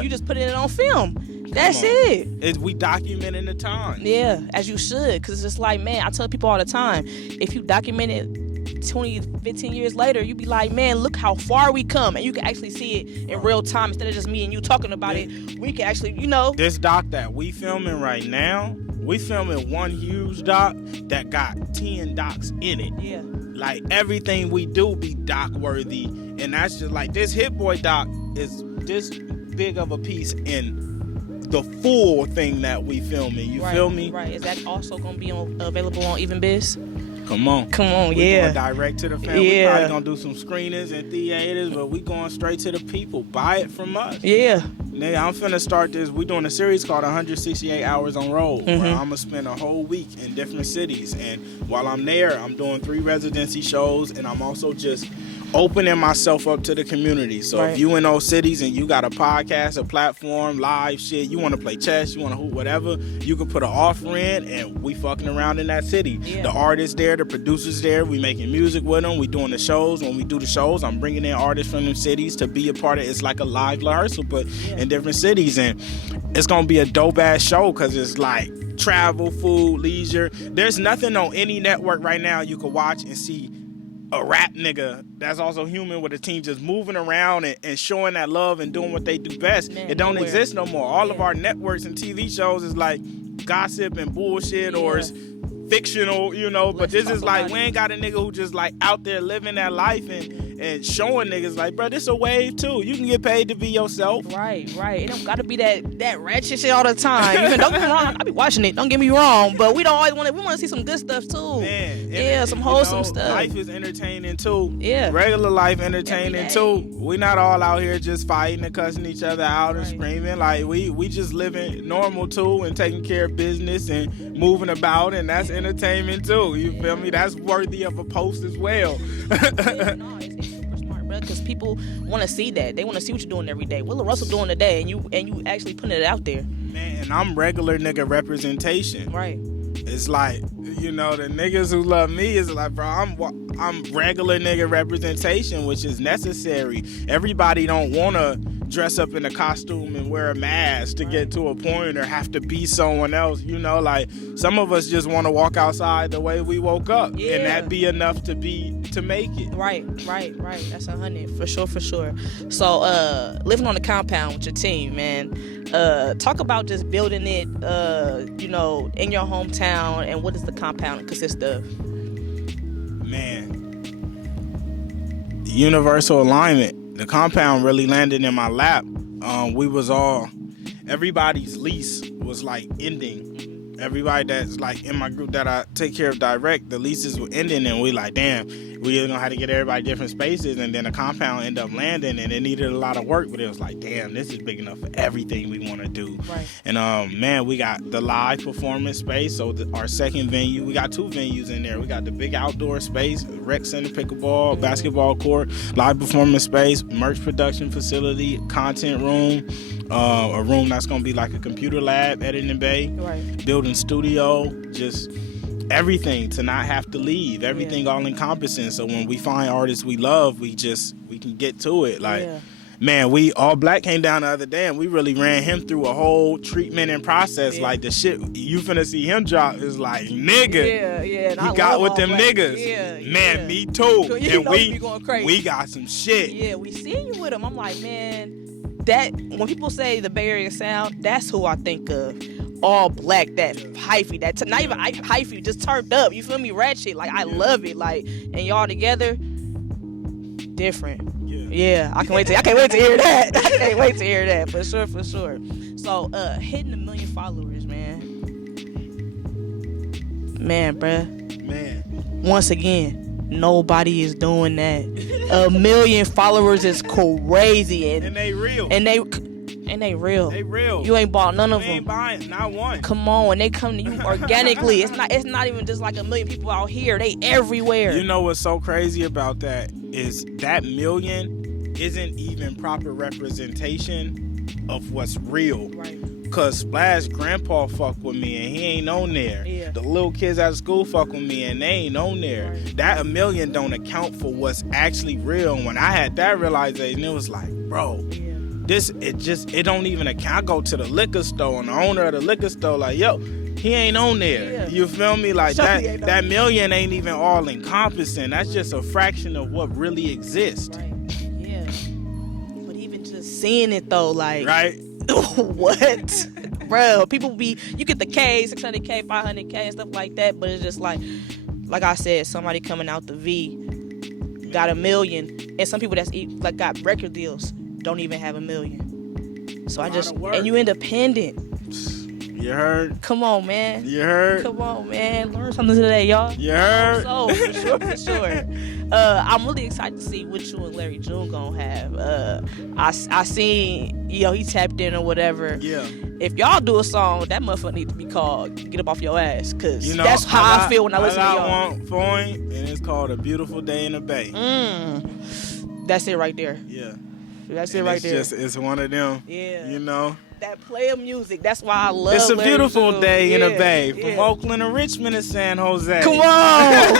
You just put it on film. That's it. We documenting the time. Yeah, as you should. Because it's just like, man, I tell people all the time, if you document it 20, 15 years later, you be like, man, look how far we come. And you can actually see it in real time. Instead of just me and you talking about it, we can actually, you know. This doc that we filming right now, we filming one huge doc that got 10 docs in it. Yeah. Like, everything we do be doc worthy. And that's just like, this Hit Boy doc is this big of a piece in the full thing that we filming. You feel me? Right. Is that also gonna be available on Even Biz? Come on, we going direct to the fan. We probably gonna do some screeners and theaters, but we going straight to the people. Buy it from us. Yeah. Nigga, I'm finna start this. We doing a series called 168 Hours on Road, where I'm gonna spend a whole week in different cities, and while I'm there, I'm doing 3 residency shows, and I'm also just opening myself up to the community. So if you in those cities and you got a podcast, a platform, live shit, you want to play chess, you want to hoop, whatever, you can put an offer in, and we fucking around in that city. The artists there, the producers there, we making music with them, we doing the shows. When we do the shows, I'm bringing in artists from them cities to be a part of it. It's like a live rehearsal, but in different cities, and it's gonna be a dope ass show, because it's like travel, food, leisure. There's nothing on any network right now you can watch and see a rap nigga that's also human with a team just moving around and showing that love and doing what they do best. Man, it don't exist no more. All of our networks and TV shows is like gossip and bullshit or it's fictional, you know, but this is like, we ain't got a nigga who just like out there living that life and showing niggas like, bro, this a wave too. You can get paid to be yourself. Right. It don't gotta be that ratchet shit all the time. Even don't get me wrong, I be watching it. Don't get me wrong, but we don't always want to. We want to see some good stuff too. Man, some wholesome stuff. Life is entertaining too. Yeah, regular life entertaining too. We not all out here just fighting and cussing each other out and screaming. Like we just living normal too and taking care of business and moving about, and that's entertainment too. You feel me? That's worthy of a post as well. It's super smart, bro, because people want to see that. They want to see what you're doing every day. What LaRussell doing today, and you actually putting it out there. Man, and I'm regular nigga representation. Right. It's like, you know, the niggas who love me is like, bro, I'm regular nigga representation, which is necessary. Everybody don't want to dress up in a costume and wear a mask to get to a point or have to be someone else, you know, like some of us just want to walk outside the way we woke up and that be enough to make it. Right. That's 100 for sure. So living on the compound with your team, man, talk about just building it you know, in your hometown, and what does the compound consist of? Man, universal alignment. The compound really landed in my lap. Everybody's lease was like ending. Everybody that's like in my group that I take care of direct, the leases were ending, and we like, damn, we either gonna have to get everybody different spaces, and then the compound ended up landing, and it needed a lot of work, but it was like, damn, this is big enough for everything we want to do. Right. And man, we got the live performance space, so our second venue, we got 2 venues in there. We got the big outdoor space, rec center, pickleball, basketball court, live performance space, merch production facility, content room, a room that's gonna be like a computer lab, editing bay, building studio, just everything to not have to leave, everything all encompassing. So when we find artists we love, we can get to it. Like, man, we All Black came down the other day and we really ran him through a whole treatment and process. Like the shit you finna see him drop is like, nigga, he got with them niggas. Man, me too. And we got some shit. Yeah, we seen you with him. I'm like, man, that when people say the Bay Area sound, that's who I think of. All Black, that hyphy, that not even hyphy, just turned up. You feel me? Ratchet. Like, I love it. Like, and y'all together, different. Yeah, I can't wait to hear that. I can't wait to hear that for sure. So, hitting 1 million followers, man, bruh. Man. Once again, nobody is doing that. 1 million followers is crazy, and they real. And they real. They real. You ain't bought none of them. Ain't buying, not one. Come on, and they come to you organically. It's not even just like 1 million people out here. They everywhere. You know what's so crazy about that is that 1 million isn't even proper representation of what's real. Right. Cause Splash grandpa fuck with me and he ain't on there. Yeah. The little kids out of school fuck with me and they ain't on there. Right. That 1 million don't account for what's actually real. And when I had that realization, it was like, bro. It don't even account. I go to the liquor store and the owner of the liquor store like, yo, he ain't on there. Yeah. You feel me? Like that 1 million ain't even all encompassing. That's just a fraction of what really exists. Right. Yeah. But even just seeing it though, like, right? What? Bro, you get the K, 600K, 500K and stuff like that, but it's just like I said, somebody coming out the V got 1 million, and some people that's like got record deals don't even have 1 million. So and you independent. You heard? Come on, man. You heard? Come on, man. Learn something today, y'all. You heard? So, for sure. I'm really excited to see what you and Larry June gonna have. I seen, he tapped in or whatever. Yeah. If y'all do a song, that motherfucker need to be called "Get Up Off Your Ass," cause that's how I feel when I listen to y'all. I got one point, and it's called "A Beautiful Day in the Bay." That's it right there. Yeah. That's it right there. It's one of them. Yeah. You know. That player music. That's why I love. It's a beautiful day in the Bay, yeah. from Oakland to Richmond to San Jose. Come on.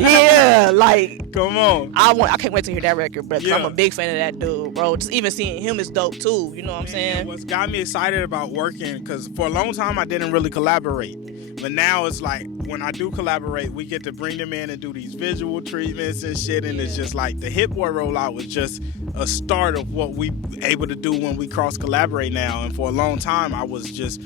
Yeah, like. Come on. I can't wait to hear that record, bro. I'm a big fan of that dude, bro. Just even seeing him is dope too. You know what I'm saying? What's got me excited about working, because for a long time I didn't really collaborate. But now it's like, when I do collaborate, we get to bring them in and do these visual treatments and shit. And it's just like the Hit Boy rollout was just a start of what we able to do when we cross collaborate now. And for a long time, I was just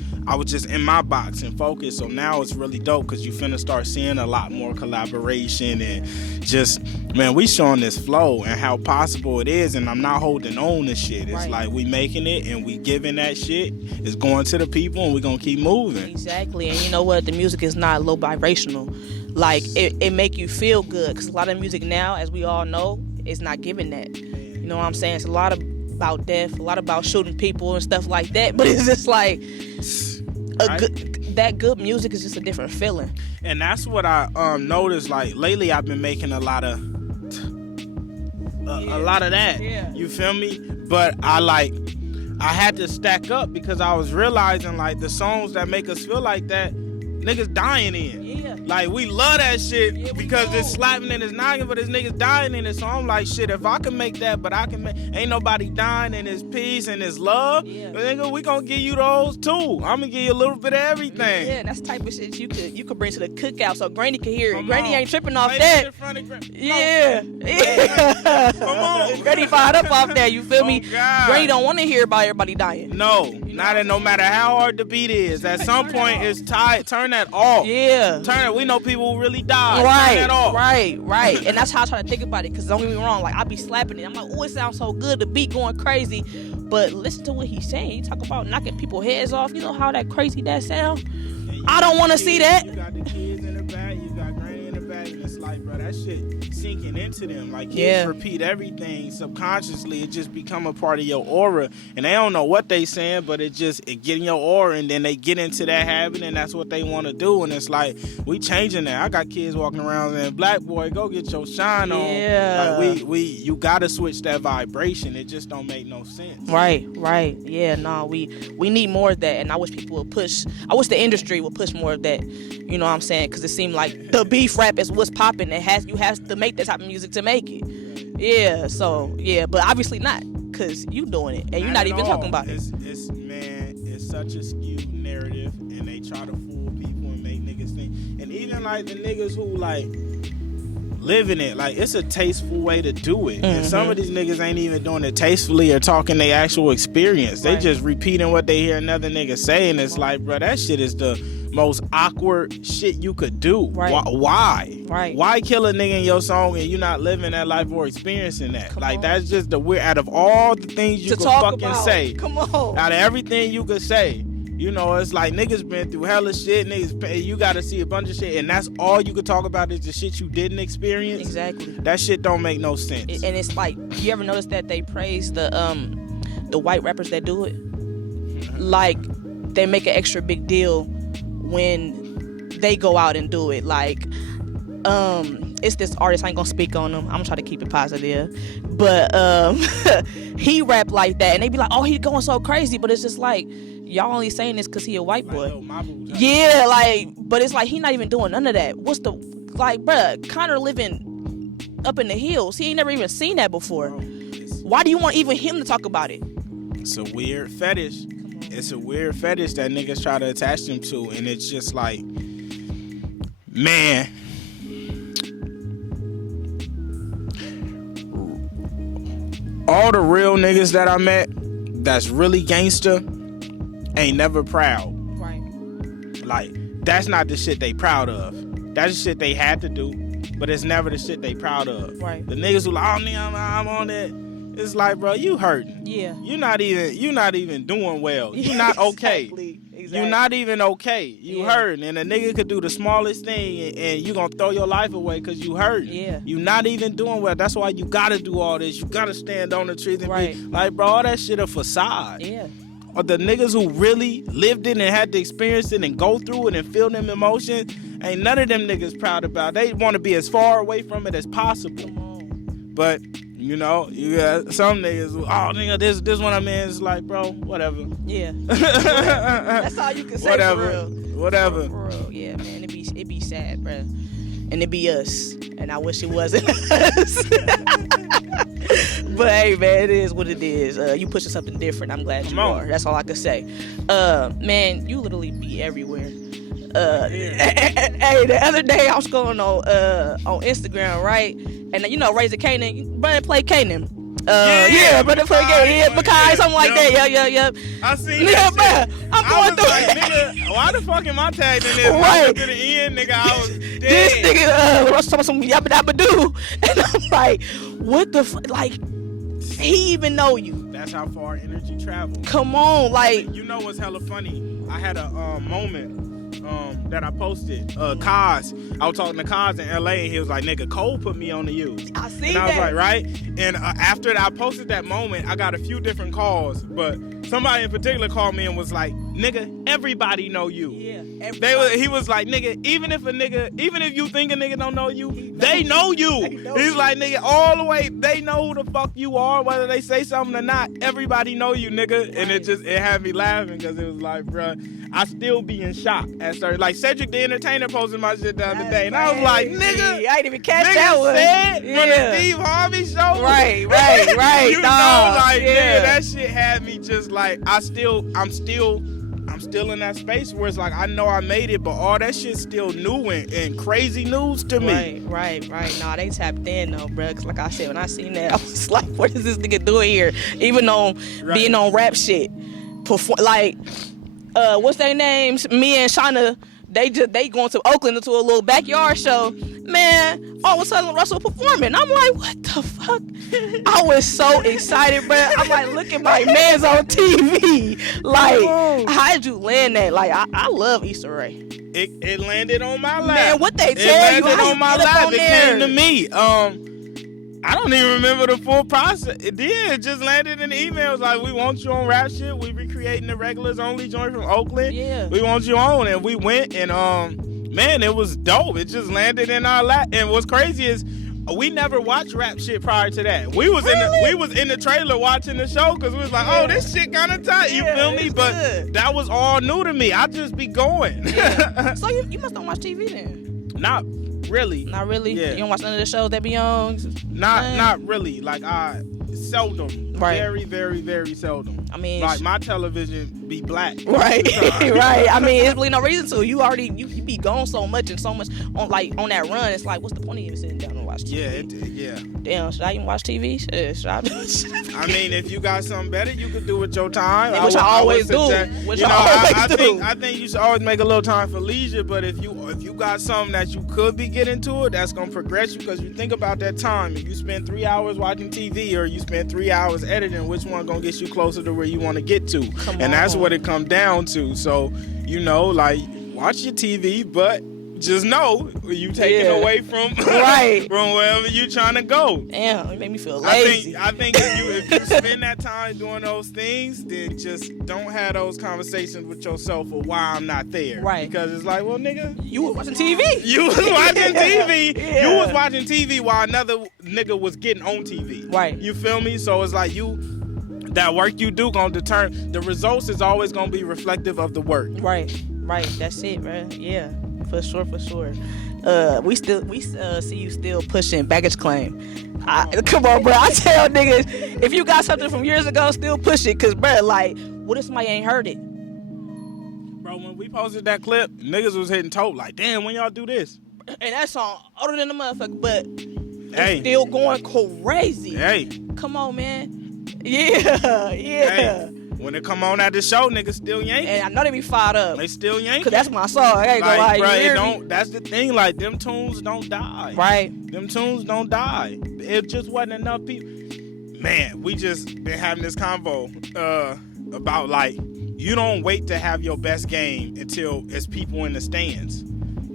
in my box and focused. So now it's really dope, because you finna start seeing a lot more collaboration and just, man, we showing this flow and how possible it is. And I'm not holding on to shit. It's like we making it and we giving that shit. It's going to the people and we gonna keep moving. Exactly. And you know what? The music is not low vibrational. Like it make you feel good, because a lot of music now, as we all know, is not giving that. You know what I'm saying? It's a lot about death, a lot about shooting people and stuff like that. But it's just like that good music is just a different feeling. And that's what I noticed. Like lately, I've been making a lot of that. Yeah. You feel me? But I had to stack up, because I was realizing like the songs that make us feel like that, niggas dying in. Yeah. Like we love that shit because it's slapping and it's knocking, but it's niggas dying in it. So I'm like, shit, if I can make that, but I can make, ain't nobody dying in his peace and his love. Yeah. But nigga, we gonna give you those too. I'm gonna give you a little bit of everything. Yeah, that's the type of shit you could bring to the cookout so Granny can hear it. Come Granny on. ain't tripping off Ladies that. in front of Yeah. Come on. Granny fired up off that, you feel me? God. Granny don't want to hear about everybody dying. No, no matter how hard the beat is. At some point, it's tied. Turn that off. Yeah. Turn it. We know people who really die. Right, Turn that off. right. And that's how I try to think about it, because don't get me wrong, like I be slapping it. I'm like, oh, it sounds so good, the beat going crazy. But listen to what he's saying. He talk about knocking people's heads off. You know how that crazy that sound? I don't want to see that. You got the kids in the back, you got Granny in the back, and it's like, bro, that shit sinking into them. Like kids repeat everything subconsciously. It just become a part of your aura, and they don't know what they saying, but it get in your aura, and then they get into that habit, and that's what they want to do. And it's like, we changing that. I got kids walking around saying, black boy, go get your shine on. Yeah. Like you gotta switch that vibration. It just don't make no sense. Right. Yeah, no, we need more of that, and I wish people would push. I wish the industry would push more of that. You know what I'm saying? Because it seemed like the beef rap is what's popping. You have to make that type of music to make it. Yeah. So yeah, but obviously not, because you doing it and you're not even talking about it. It's such a skewed narrative, and they try to fool people and make niggas think. And even like the niggas who like living it, like it's a tasteful way to do it. And some of these niggas ain't even doing it tastefully or talking their actual experience. They just repeating what they hear another nigga say, and it's like, bro, that shit is the most awkward shit you could do. Right. Why? Right. Why kill a nigga in your song and you not living that life or experiencing that? Come like on. That's just the weird. Out of all the things you To could talk fucking about. say, Come on. out of everything you could say, you know, it's like niggas been through hella shit. Niggas, you got to see a bunch of shit, and that's all you could talk about is the shit you didn't experience. Exactly. That shit don't make no sense. And it's like, you ever notice that they praise the white rappers that do it? Like, they make an extra big deal when they go out and do it. Like, it's this artist, I ain't gonna speak on him, I'm gonna try to keep it positive, but he rap like that, and they be like, oh, he going so crazy, but it's just like, y'all only saying this because he a white boy. Yeah, like, but it's like, he not even doing none of that. What's the, like, bruh, Connor living up in the hills, he ain't never even seen that before. Why do you want even him to talk about it? It's a weird fetish. It's a weird fetish that niggas try to attach them to, and it's just like, man, all the real niggas that I met that's really gangster ain't never proud. Right. Like, that's not the shit they proud of. That's the shit they had to do, but it's never the shit they proud of. Right. The niggas who like, oh, nigga, I'm on it. It's like, bro, you hurting. Yeah. You're not even doing well. You're not okay. Exactly. You're not even okay. You hurting. And a nigga could do the smallest thing and you gonna throw your life away because you hurting. Yeah. You not even doing well. That's why you gotta do all this. You gotta stand on the trees and Right. be like, bro, all that shit a facade. Yeah. Or the niggas who really lived it and had to experience it and go through it and feel them emotions, ain't none of them niggas proud about. They want to be as far away from it as possible. Come on. But You know, you got some niggas. Oh, nigga, this one I'm in. It's like, bro, whatever. Yeah. That's all you can say. Whatever. For real. Whatever. For real. Yeah, man. It be sad, bro. And it be us. And I wish it wasn't us. But hey, man, it is what it is. You pushing something different. I'm glad you are. That's all I can say. Man, you literally be everywhere. Hey, the other day I was going on Instagram, right? And you know, Razor Kanan, brother play Kanan. Brother play Kanan. Yeah, Makai, something like that. Yeah. I seen that. Bro, I'm going through like, nigga, why the fuck am I tagged in this? Right. To the end, nigga, I was dead. This nigga was talking some yabba dabba doo, and I'm like, what the fuck? Like, he even know you. That's how far energy travels. Come on, like. You know what's hella funny? I had a moment that I posted. Kaz, I was talking to Kaz in LA, and he was like, nigga, Cole put me on to you. I see and that. I was like, right? And after I posted that moment, I got a few different calls, but somebody in particular called me and was like, nigga, everybody know you. Yeah. He was like, nigga, even if you think a nigga don't know you, they know you. He's like, nigga, all the way, they know who the fuck you are, whether they say something or not. Everybody know you, nigga. Right. And it had me laughing because it was like, bruh, I still be in shock at certain. Like Cedric the Entertainer posted my shit the other day, and I was like, nigga, I didn't even catch that one. Said from the Steve Harvey show. Right. You know, like, nigga, that shit had me just like, I'm still in that space where it's like, I know I made it, but all that shit's still new and crazy news to me. Right. Nah, they tapped in though, bro. Cause like I said, when I seen that, I was like, what is this nigga doing here? Even on being on rap shit, like, what's their names? Me and Shauna, they going to Oakland into a little backyard show. Man, all of a sudden Russell performing. I'm like, what the fuck? I was so excited, bro. I'm like, look at my man's on TV. Like, how did you land that? Like, I love Issa Rae. It landed on my lap. Man, what they tell you? How It landed you on my get up lap. on It there? came to me. I don't even remember the full process. It did. It just landed in the emails like, we want you on rap shit. We recreating the regulars only joint from Oakland. Yeah. We want you on. And we went and man, it was dope. It just landed in our lap. And what's crazy is we never watched rap shit prior to that. We was in the trailer watching the show because we was like, oh, this shit kind of tight. You feel me? But good. That was all new to me. I just be going. Yeah. So you must not watch TV then? Not really. Not really? Yeah. You don't watch none of the shows that be on? Not really. Like, I seldom. Right. Very, very, very seldom. I mean, like, my television be black. Right. Right. I mean, there's really no reason to. You be gone so much and so much on that run. It's like, what's the point of even sitting down and watch TV? Yeah. Damn, should I even watch TV? Should I? I mean, if you got something better you could do with your time. Which I always do. I think you should always make a little time for leisure, but if you got something that you could be getting to it, that's gonna progress you, because you think about that time. If you spend 3 hours watching TV or you spend 3 hours editing, which one gonna get you closer to where you want to get to? And that's what it comes down to. So, like, watch your TV, but just know you taking away from from wherever you trying to go. Damn, it made me feel lazy. I think if you spend that time doing those things, then just don't have those conversations with yourself of why I'm not there. Right. Because it's like, well, nigga, you was watching TV. You was watching TV. You was watching TV while another nigga was getting on TV. Right. You feel me? So it's like that work you do gonna determine the results is always gonna be reflective of the work. Right. That's it, bro. Yeah, for sure. We see you still pushing baggage claim. Come on, bro. I tell niggas, if you got something from years ago, still push it, cause bro, like, what if somebody ain't heard it? Bro, when we posted that clip, niggas was hitting toe like, damn, when y'all do this? And that song older than the motherfucker, but it's still going crazy. Hey, come on, man. Yeah. Hey, when it come on at the show, niggas still yanking. And I know they be fired up. They still yanking. Cause that's my song. I ain't gonna lie. That's the thing. Like, them tunes don't die. Right. Them tunes don't die. It just wasn't enough people. Man, we just been having this convo about, like, you don't wait to have your best game until it's people in the stands.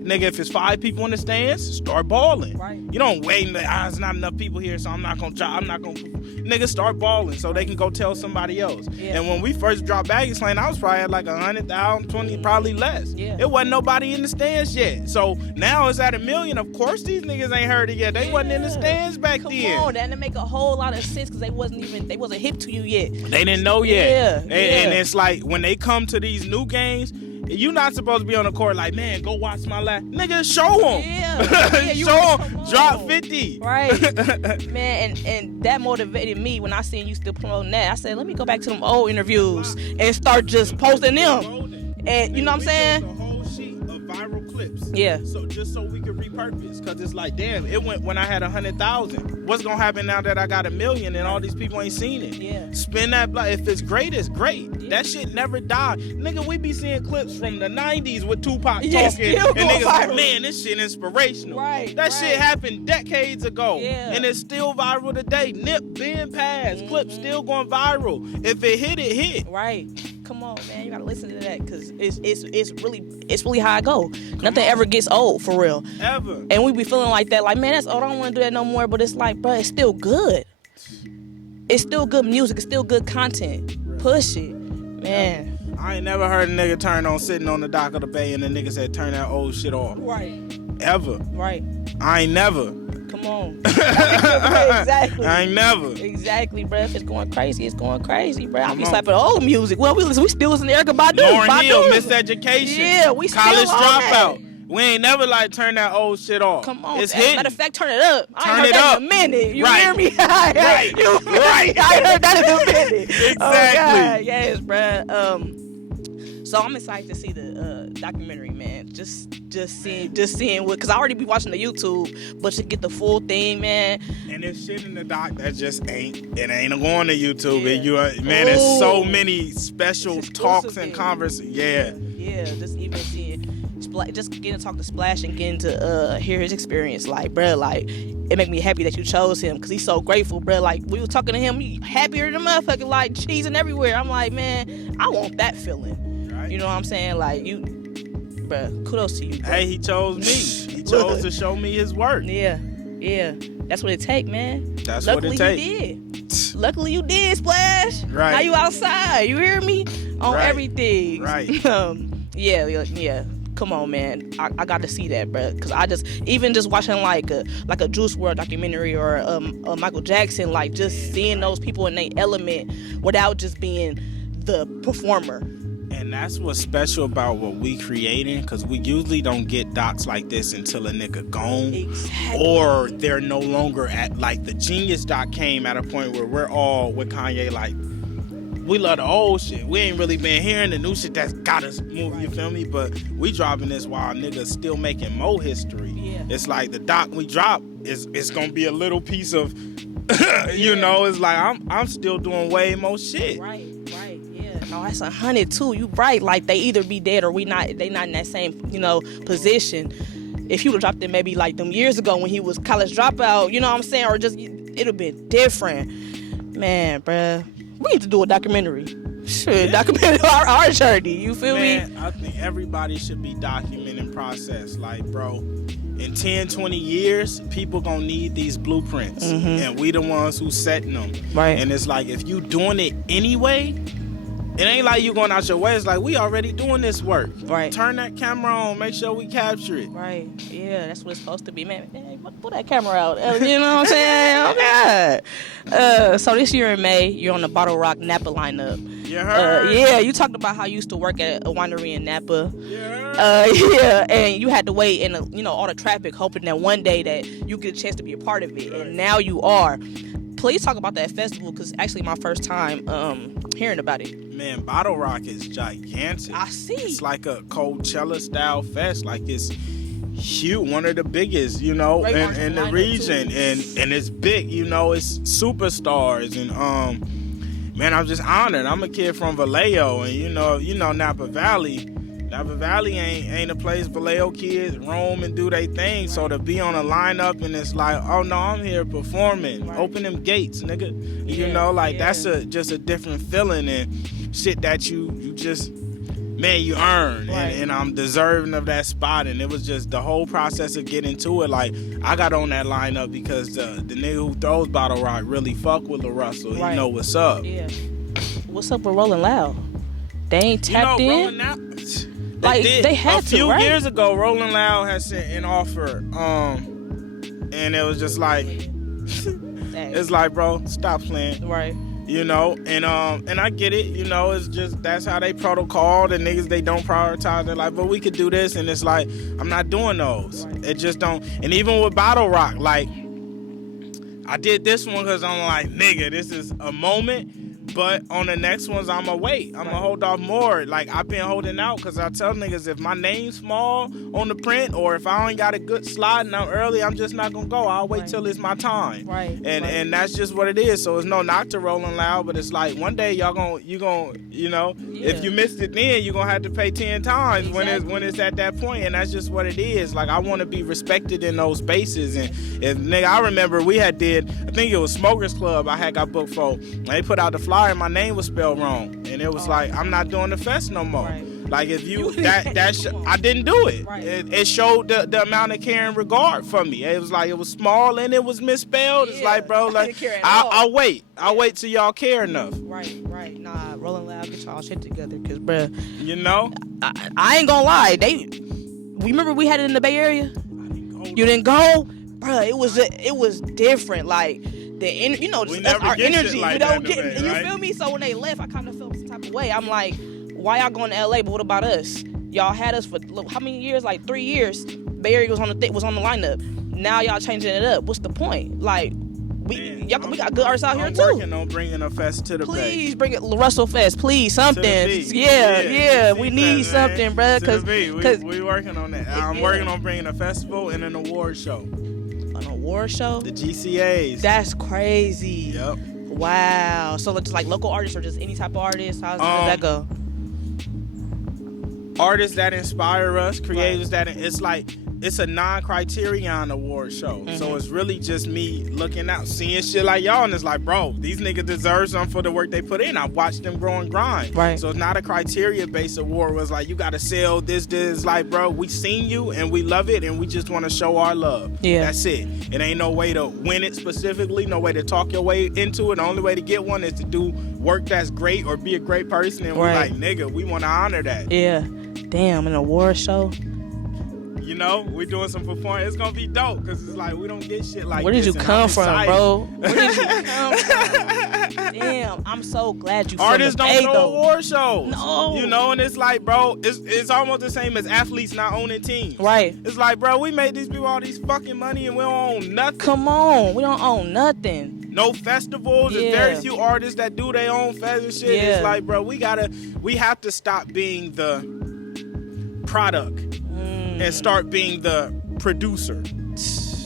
Nigga, if it's 5 people in the stands, start balling. Right. You don't wait and there's not enough people here, so I'm not gonna nigga, start balling so they can go tell somebody else. Yeah. And when we first dropped Baggage Lane, I was probably at like 100,000, 20, probably less. Yeah. It wasn't nobody in the stands yet. So now it's at 1 million. Of course these niggas ain't heard it yet. They wasn't in the stands back then. Come on, that make a whole lot of sense because they wasn't hip to you yet. They didn't know yet. Yeah. And it's like when they come to these new games, you're not supposed to be on the court like, man, go watch my last. Nigga, show them. Yeah. Show them. Drop 50. Right. Man, and that motivated me when I seen you still promoting that. I said, let me go back to them old interviews and start just posting them. And you know what I'm saying? A whole sheet of viral clips. Yeah. So just so we could repurpose. Because it's like, damn, it went when I had 100,000. What's going to happen now that I got 1 million and all these people ain't seen it? Yeah. Spin that block. If it's great, it's great. Yeah. That shit never died. Nigga, we be seeing clips from the 90s with Tupac talking. Still And niggas like, viral. man, this shit inspirational. Right. That shit happened decades ago. Yeah. And it's still viral today. Nip been passed. Clips still going viral. If it hit, it hit. Right. Come on, man. You gotta listen to that because it's really how I go. Nothing ever gets old for real. Ever. And we be feeling like that, like, man, that's old. I don't want to do that no more. But it's like, bro, it's still good. It's still good music. It's still good content. Push it, man. I ain't never heard a nigga turn on sitting on the dock of the bay and the nigga said turn that old shit off. Right. Ever. Right. I ain't never. Come on. Exactly. I ain't never. Exactly, bro. If it's going crazy, it's going crazy, bro. I Come be on. slapping old music. Well, we still listen to Erykah Badu. Lauren Hill, Miseducation. Yeah, we still College on Dropout. that. We ain't never like turn that old shit off. Come on. It's As a hitting. matter of fact, turn it up. I Turn ain't heard it that up. in a minute. You Right. hear me? Right. You Right. I ain't heard that in a minute. Exactly. Oh, God. Yes, bro. So I'm excited to see the documentary, man. Just seeing what, cause I already be watching the YouTube, but to get the full thing, man. And there's shit in the doc that just ain't going to YouTube. Yeah. And you, man, there's so many special It's talks exclusive and things. conversations. Yeah. Yeah, just even seeing, just getting to talk to Splash and getting to hear his experience. Like, bruh, like, it make me happy that you chose him because he's so grateful, bruh. Like, we was talking to him, he happier than a motherfucker, like, cheesing everywhere. I'm like, man, I want that feeling. Right. You know what I'm saying? Like, you, bruh, kudos to you, bruh. Hey, he chose me. He chose to show me his work. Yeah. That's what it take, man. That's Luckily what it take. you did. Luckily you did, Splash. Right. Now you outside. You hear me? On Right. everything. Right. Yeah. Come on, man. I got to see that, bro. Cause I even watching like a Juice WRLD documentary or a Michael Jackson, like just seeing those people in their element without just being the performer. And that's what's special about what we creating, because we usually don't get docs like this until a nigga gone. Exactly. Or they're no longer at, like, the Genius doc came at a point where we're all with Kanye, like, we love the old shit. We ain't really been hearing the new shit that's got us moving, you feel me? But we dropping this while niggas still making more history. Yeah. It's like the doc we drop it's gonna be a little piece of, you know, it's like I'm still doing way more shit. Right. Yeah. No, that's 100 too. You right. Like they either be dead or they not in that same, position. If you would have dropped it maybe like them years ago when he was college dropout, you know what I'm saying? Or just, it'd have been different. Man, bruh. We need to do a documentary. Shit, document our journey. You feel me? I think everybody should be documenting process. Like, bro, in 10, 20 years, people gonna need these blueprints. Mm-hmm. And we the ones who setting them. Right. And it's like, if you doing it anyway, it ain't like you going out your way. It's like, we already doing this work. Right. Turn that camera on. Make sure we capture it. Right. Yeah, that's what it's supposed to be. Man, pull that camera out. You know what I'm saying? Oh, God. So this year in May, you're on the Bottle Rock Napa lineup. You heard? Yeah, you talked about how you used to work at a winery in Napa. Yeah. Yeah, and you had to wait in, all the traffic, hoping that one day that you get a chance to be a part of it. And now you are. Please talk about that festival, because it's actually my first time hearing about it. Man, Bottle Rock is gigantic. I see. It's like a Coachella style fest. Like, it's huge, one of the biggest, in the region. And it's big, it's superstars. And man, I'm just honored. I'm a kid from Vallejo, and you know Napa Valley. Napa Valley ain't a place Vallejo kids roam and do their thing. So to be on a lineup and it's like, oh no, I'm here performing. Right. Open them gates, nigga. Yeah, That's just a different feeling and shit that you just man, you earn, Right. and I'm deserving of that spot. And it was just the whole process of getting to it. Like, I got on that lineup because the nigga who throws Bottle Rock really fuck with LaRussell. Right. He know what's up. Yeah. What's up with Rolling Loud? They ain't tapped in. Rolling Loud, Like, they had a few to, right? years ago, Rolling Loud had sent an offer, and it was just like, it's like, bro, stop playing. Right. You know, and I get it, you know, it's just, that's how they protocol. The niggas, they don't prioritize. They're like, but we could do this, and it's like, I'm not doing those. Right. It just don't. And even with Bottle Rock, like, I did this one because I'm like, nigga, this is a moment. But on the next ones, I'ma wait. I'ma hold off more. Like, I've been holding out because I tell niggas, if my name's small on the print, or if I ain't got a good slot and I'm early, I'm just not gonna go. I'll wait till it's my time. Right. And that's just what it is. So it's no knock to Rolling Loud, but it's like, one day you know, if you missed it then, you're gonna have to pay 10 times when it's at that point. And that's just what it is. Like, I want to be respected in those spaces. And if, nigga, I remember we had did, I think it was Smokers Club I had got booked for. And they put out the flyer and my name was spelled wrong. And it was like, I'm not doing the fest no more. Right. Like, if I didn't do it. Right. It showed the amount of care and regard for me. It was like, it was small and it was misspelled. It's like, bro, like, I'll wait. I'll wait till y'all care enough. Right. Nah, Rolling Loud, get y'all shit together, cause, bruh, You know? I ain't gonna lie. Remember we had it in the Bay Area? You didn't go? Bruh, it was different. Like, you know, that's our energy. Like, we don't get, Bay, you right? feel me? So when they left, I kind of felt some type of way. I'm like, why y'all going to LA? But what about us? Y'all had us for how many years? Like 3 years. Bay Area was on the lineup. Now y'all changing it up. What's the point? Like, we got good artists out here too. I'm working on bringing a fest to the Bay. Please bring it, LaRussell Fest. Please, something. Yeah. We need something, bruh. Cause we working on that. I'm working on bringing a festival and an award show. An award show? The GCAs. That's crazy. Yep. Wow. So it's like local artists or just any type of artist? How does that go? Artists that inspire us, creators that, it's like, it's a non-criterion award show. Mm-hmm. So it's really just me looking out, seeing shit like y'all, and it's like, bro, these niggas deserve something for the work they put in. I've watched them grow and grind. Right. So it's not a criteria-based award where it's like, you gotta sell this. Like, bro, we seen you and we love it and we just wanna show our love. Yeah. That's it. It ain't no way to win it specifically, no way to talk your way into it. The only way to get one is to do work that's great or be a great person, and we're like, nigga, we wanna honor that. Yeah. Damn, an award show. You know, we doing some performance. It's gonna be dope because it's like we don't get shit like this. Where did you come from, bro? Where did you come from? Damn, I'm so glad you. Artists don't know award shows. No, you know, and it's like, bro, it's almost the same as athletes not owning teams. Right. It's like, bro, we made these people all these fucking money and we don't own nothing. Come on, we don't own nothing. No festivals. There's very few artists that do their own fest and shit. Yeah. It's like, bro, we have to stop being the product and start being the producer.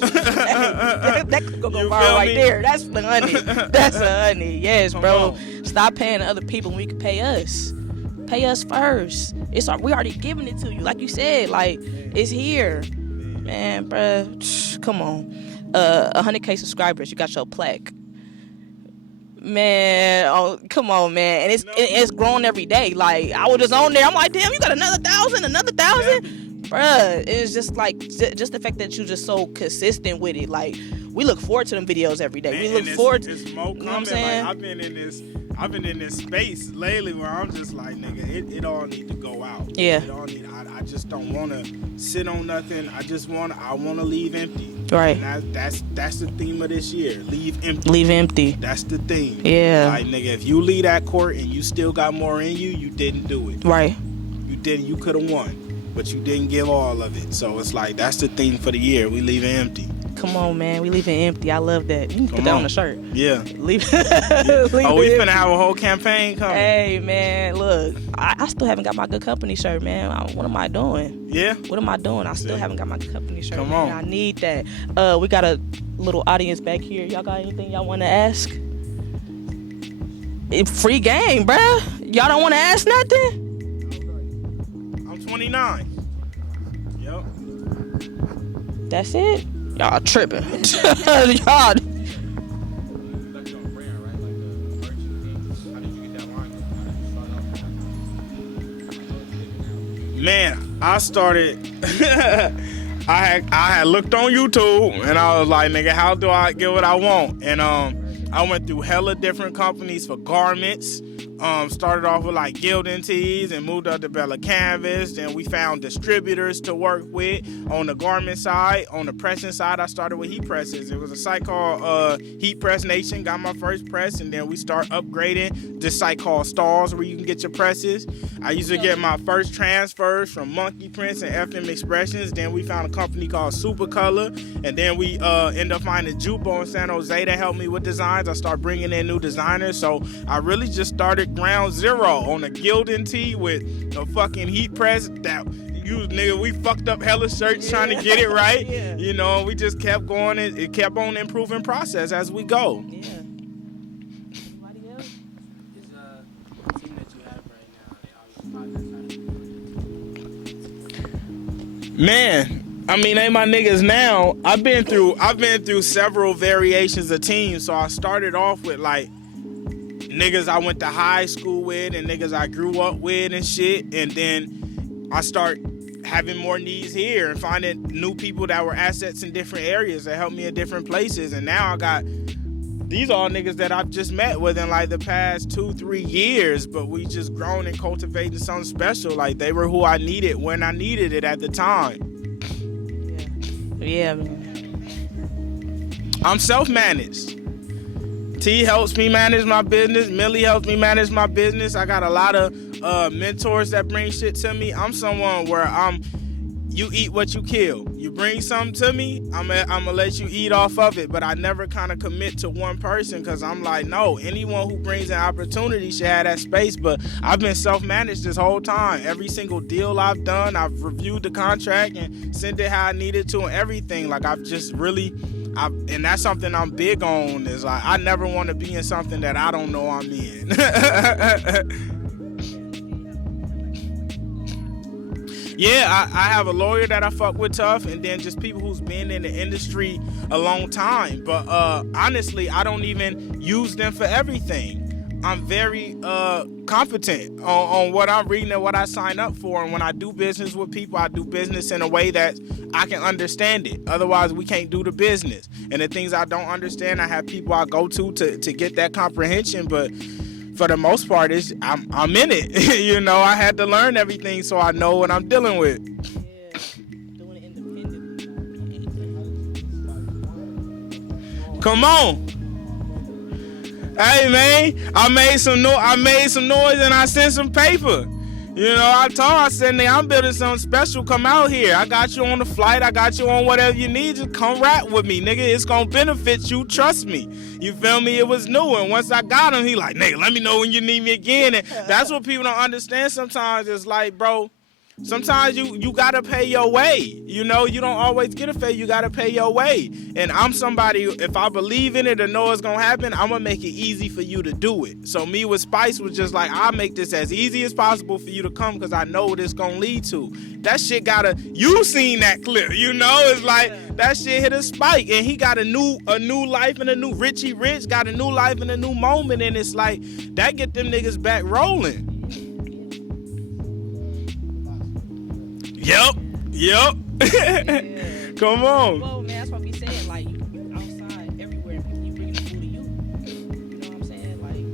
That could go viral right there. That's the honey. That's the honey. Yes, bro. Stop paying other people when we can pay us. Pay us first. We already giving it to you. Like you said, like, it's here. Man, bro. Come on. 100K subscribers. You got your plaque. Man, oh, come on, man. And it's growing every day. Like, I was just on there. I'm like, damn, you got another 1,000? Yeah. Bruh, it's just like, just the fact that you just so consistent with it. Like, we look forward to them videos every day. We look forward to, it's more coming. You know what I'm saying? Like, I've been in this space lately where I'm just like, nigga, it all need to go out. Yeah. I just don't want to sit on nothing. I want to leave empty. Right. And that's the theme of this year. Leave empty. Leave empty. That's the theme. Yeah. Like, nigga, if you leave that court and you still got more in you, you didn't do it. Right. You didn't. You could have won, but you didn't give all of it. So it's like, that's the theme for the year. We leave it empty. Come on, man. We leave it empty. I love that. You can put that on the shirt. Yeah. Leave we finna have a whole campaign coming. Hey, man, look. I still haven't got my Good Company shirt, man. What am I doing? Yeah? What am I doing? I still haven't got my Good Company shirt. Come on. I need that. We got a little audience back here. Y'all got anything y'all want to ask? It's free game, bruh. Y'all don't want to ask nothing? I'm 29. Yep. That's it? Y'all tripping. Y'all. Man, I started. I had looked on YouTube and I was like, nigga, how do I get what I want? And I went through hella different companies for garments. Started off with like Gildan Tees and moved up to Bella Canvas. Then we found distributors to work with on the garment side. On the pressing side, I started with heat presses. It was a site called Heat Press Nation. Got my first press, and then we start upgrading this site called Stars where you can get your presses. I used to get my first transfers from Monkey Prints and FM Expressions. Then we found a company called Supercolor, and then we ended up finding Jupo in San Jose that helped me with designs. I started bringing in new designers, so I really just started ground zero on a Gildan tee with a fucking heat press that we fucked up hella shirts trying to get it right. Yeah. You know, we just kept going and it kept on improving process as we go. Yeah. Anybody else? Is the team that you have right now, they all Man, I mean, they my niggas now. I've been through several variations of teams. So I started off with like niggas I went to high school with and niggas I grew up with and shit. And then I start having more needs here and finding new people that were assets in different areas that helped me in different places. And now I got these all niggas that I've just met within like the past 2-3 years, but we just grown and cultivating something special. Like they were who I needed when I needed it at the time. Yeah, man. I'm self-managed. T helps me manage my business. Millie helps me manage my business. I got a lot of mentors that bring shit to me. I'm someone where you eat what you kill. You bring something to me, I'm gonna let you eat off of it. But I never kind of commit to one person because I'm like, no, anyone who brings an opportunity should have that space. But I've been self-managed this whole time. Every single deal I've done, I've reviewed the contract and sent it how I needed to and everything. Like I've just really, and that's something I'm big on, is like I never want to be in something that I don't know I'm in. Yeah, I have a lawyer that I fuck with tough, and then just people who's been in the industry a long time. But honestly, I don't even use them for everything. I'm very competent on what I'm reading and what I sign up for. And when I do business with people, I do business in a way that I can understand it. Otherwise, we can't do the business. And the things I don't understand, I have people I go to get that comprehension. But for the most part, I'm in it. You know, I had to learn everything so I know what I'm dealing with. Yeah, doing it independently. Come on. Hey man, I made some noise and I sent some paper. You know, I said, nigga, I'm building something special. Come out here. I got you on the flight. I got you on whatever you need. Just come rap with me, nigga. It's gonna benefit you. Trust me. You feel me? It was new. And once I got him, he like, nigga, let me know when you need me again. And that's what people don't understand sometimes. It's like, bro, sometimes you gotta pay your way. You know, you don't always get a pay. You gotta pay your way. And I'm somebody, if I believe in it and know it's gonna happen, I'm gonna make it easy for you to do it. So me with Spice was just like, I'll make this as easy as possible for you to come because I know what it's gonna lead to. That shit you seen that clip, you know? It's like that shit hit a spike, and he got a new life and a new Richie Rich got a new life and a new moment, and it's like that get them niggas back rolling. Yep. Yeah. Come on. Well, man, that's what we saying. Like, you outside everywhere, and you bringing the food to you. You know what I'm saying? Like,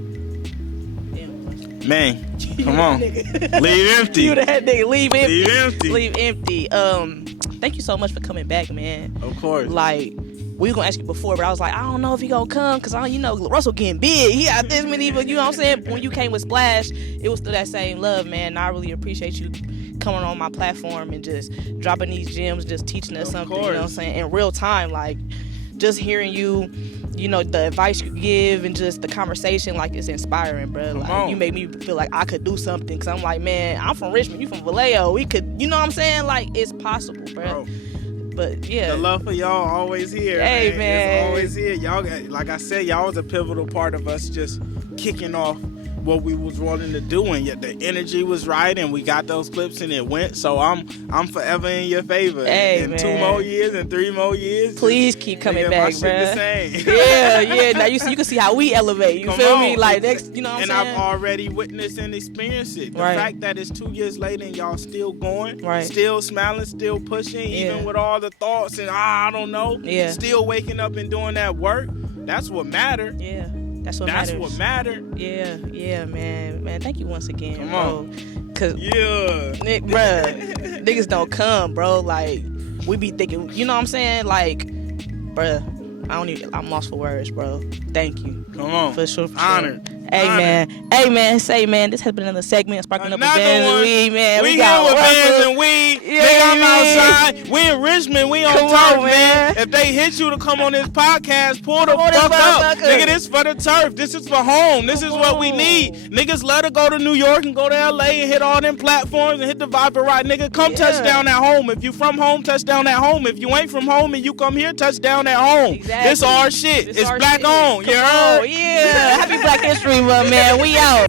damn. Man, come on. Leave empty. You that nigga. Leave empty. Leave empty. Leave empty. Thank you so much for coming back, man. Of course. Like, we were gonna ask you before, but I was like, I don't know if he gonna come, cause LaRussell getting big. He got this many, but you know what I'm saying? When you came with Splash, it was still that same love, man. And I really appreciate you coming on my platform and just dropping these gems, just teaching us something, you know what I'm saying, in real time. Like, just hearing you, you know, the advice you give and just the conversation, like, it's inspiring, bro. Like, you make me feel like I could do something, because I'm like, man, I'm from Richmond, you from Vallejo, we could, you know what I'm saying? Like, it's possible, bro. But yeah, the love for y'all always here. Hey, man. It's always here. Y'all, like I said, y'all was a pivotal part of us just kicking off what we was wanting to do, and yet the energy was right, and we got those clips and it went. So I'm forever in your favor. Hey, in man. 2 more years and 3 more years, please keep coming back, my bro. shit the same. Yeah. Now you can see how we elevate. You Come feel on. me? Like next, you know what I'm and saying? I've already witnessed and experienced it. The Right. fact that it's 2 years later and y'all still going, Right. still smiling, still pushing, even with all the thoughts and I don't know, still waking up and doing that work. That's what mattered. Yeah, that's what matters. That's what mattered. Yeah, man. Thank you once again, Come bro. on. Cause bruh, niggas don't come, bro. Like we be thinking, you know what I'm saying? Like, bruh, I'm lost for words, bro. Thank you. Come on. For sure. Honored. Hey man, say man, this has been another segment Sparking Up with Vans and Weed, man. We here with Vans and Weed. Nigga, I'm outside. We in Richmond. We on turf, man. If they hit you to come on this podcast, pull the fuck up. Nigga, this for the turf. This is for home. This is what we need. Niggas let her go to New York and go to LA and hit all them platforms and hit the Viper right. Nigga, come touchdown at home. If you from home, touchdown at home. If you ain't from home and you come here, touchdown at home. Exactly. This our shit. It's our black shit. on. You heard? Yeah. Happy Black History Month, man. We out.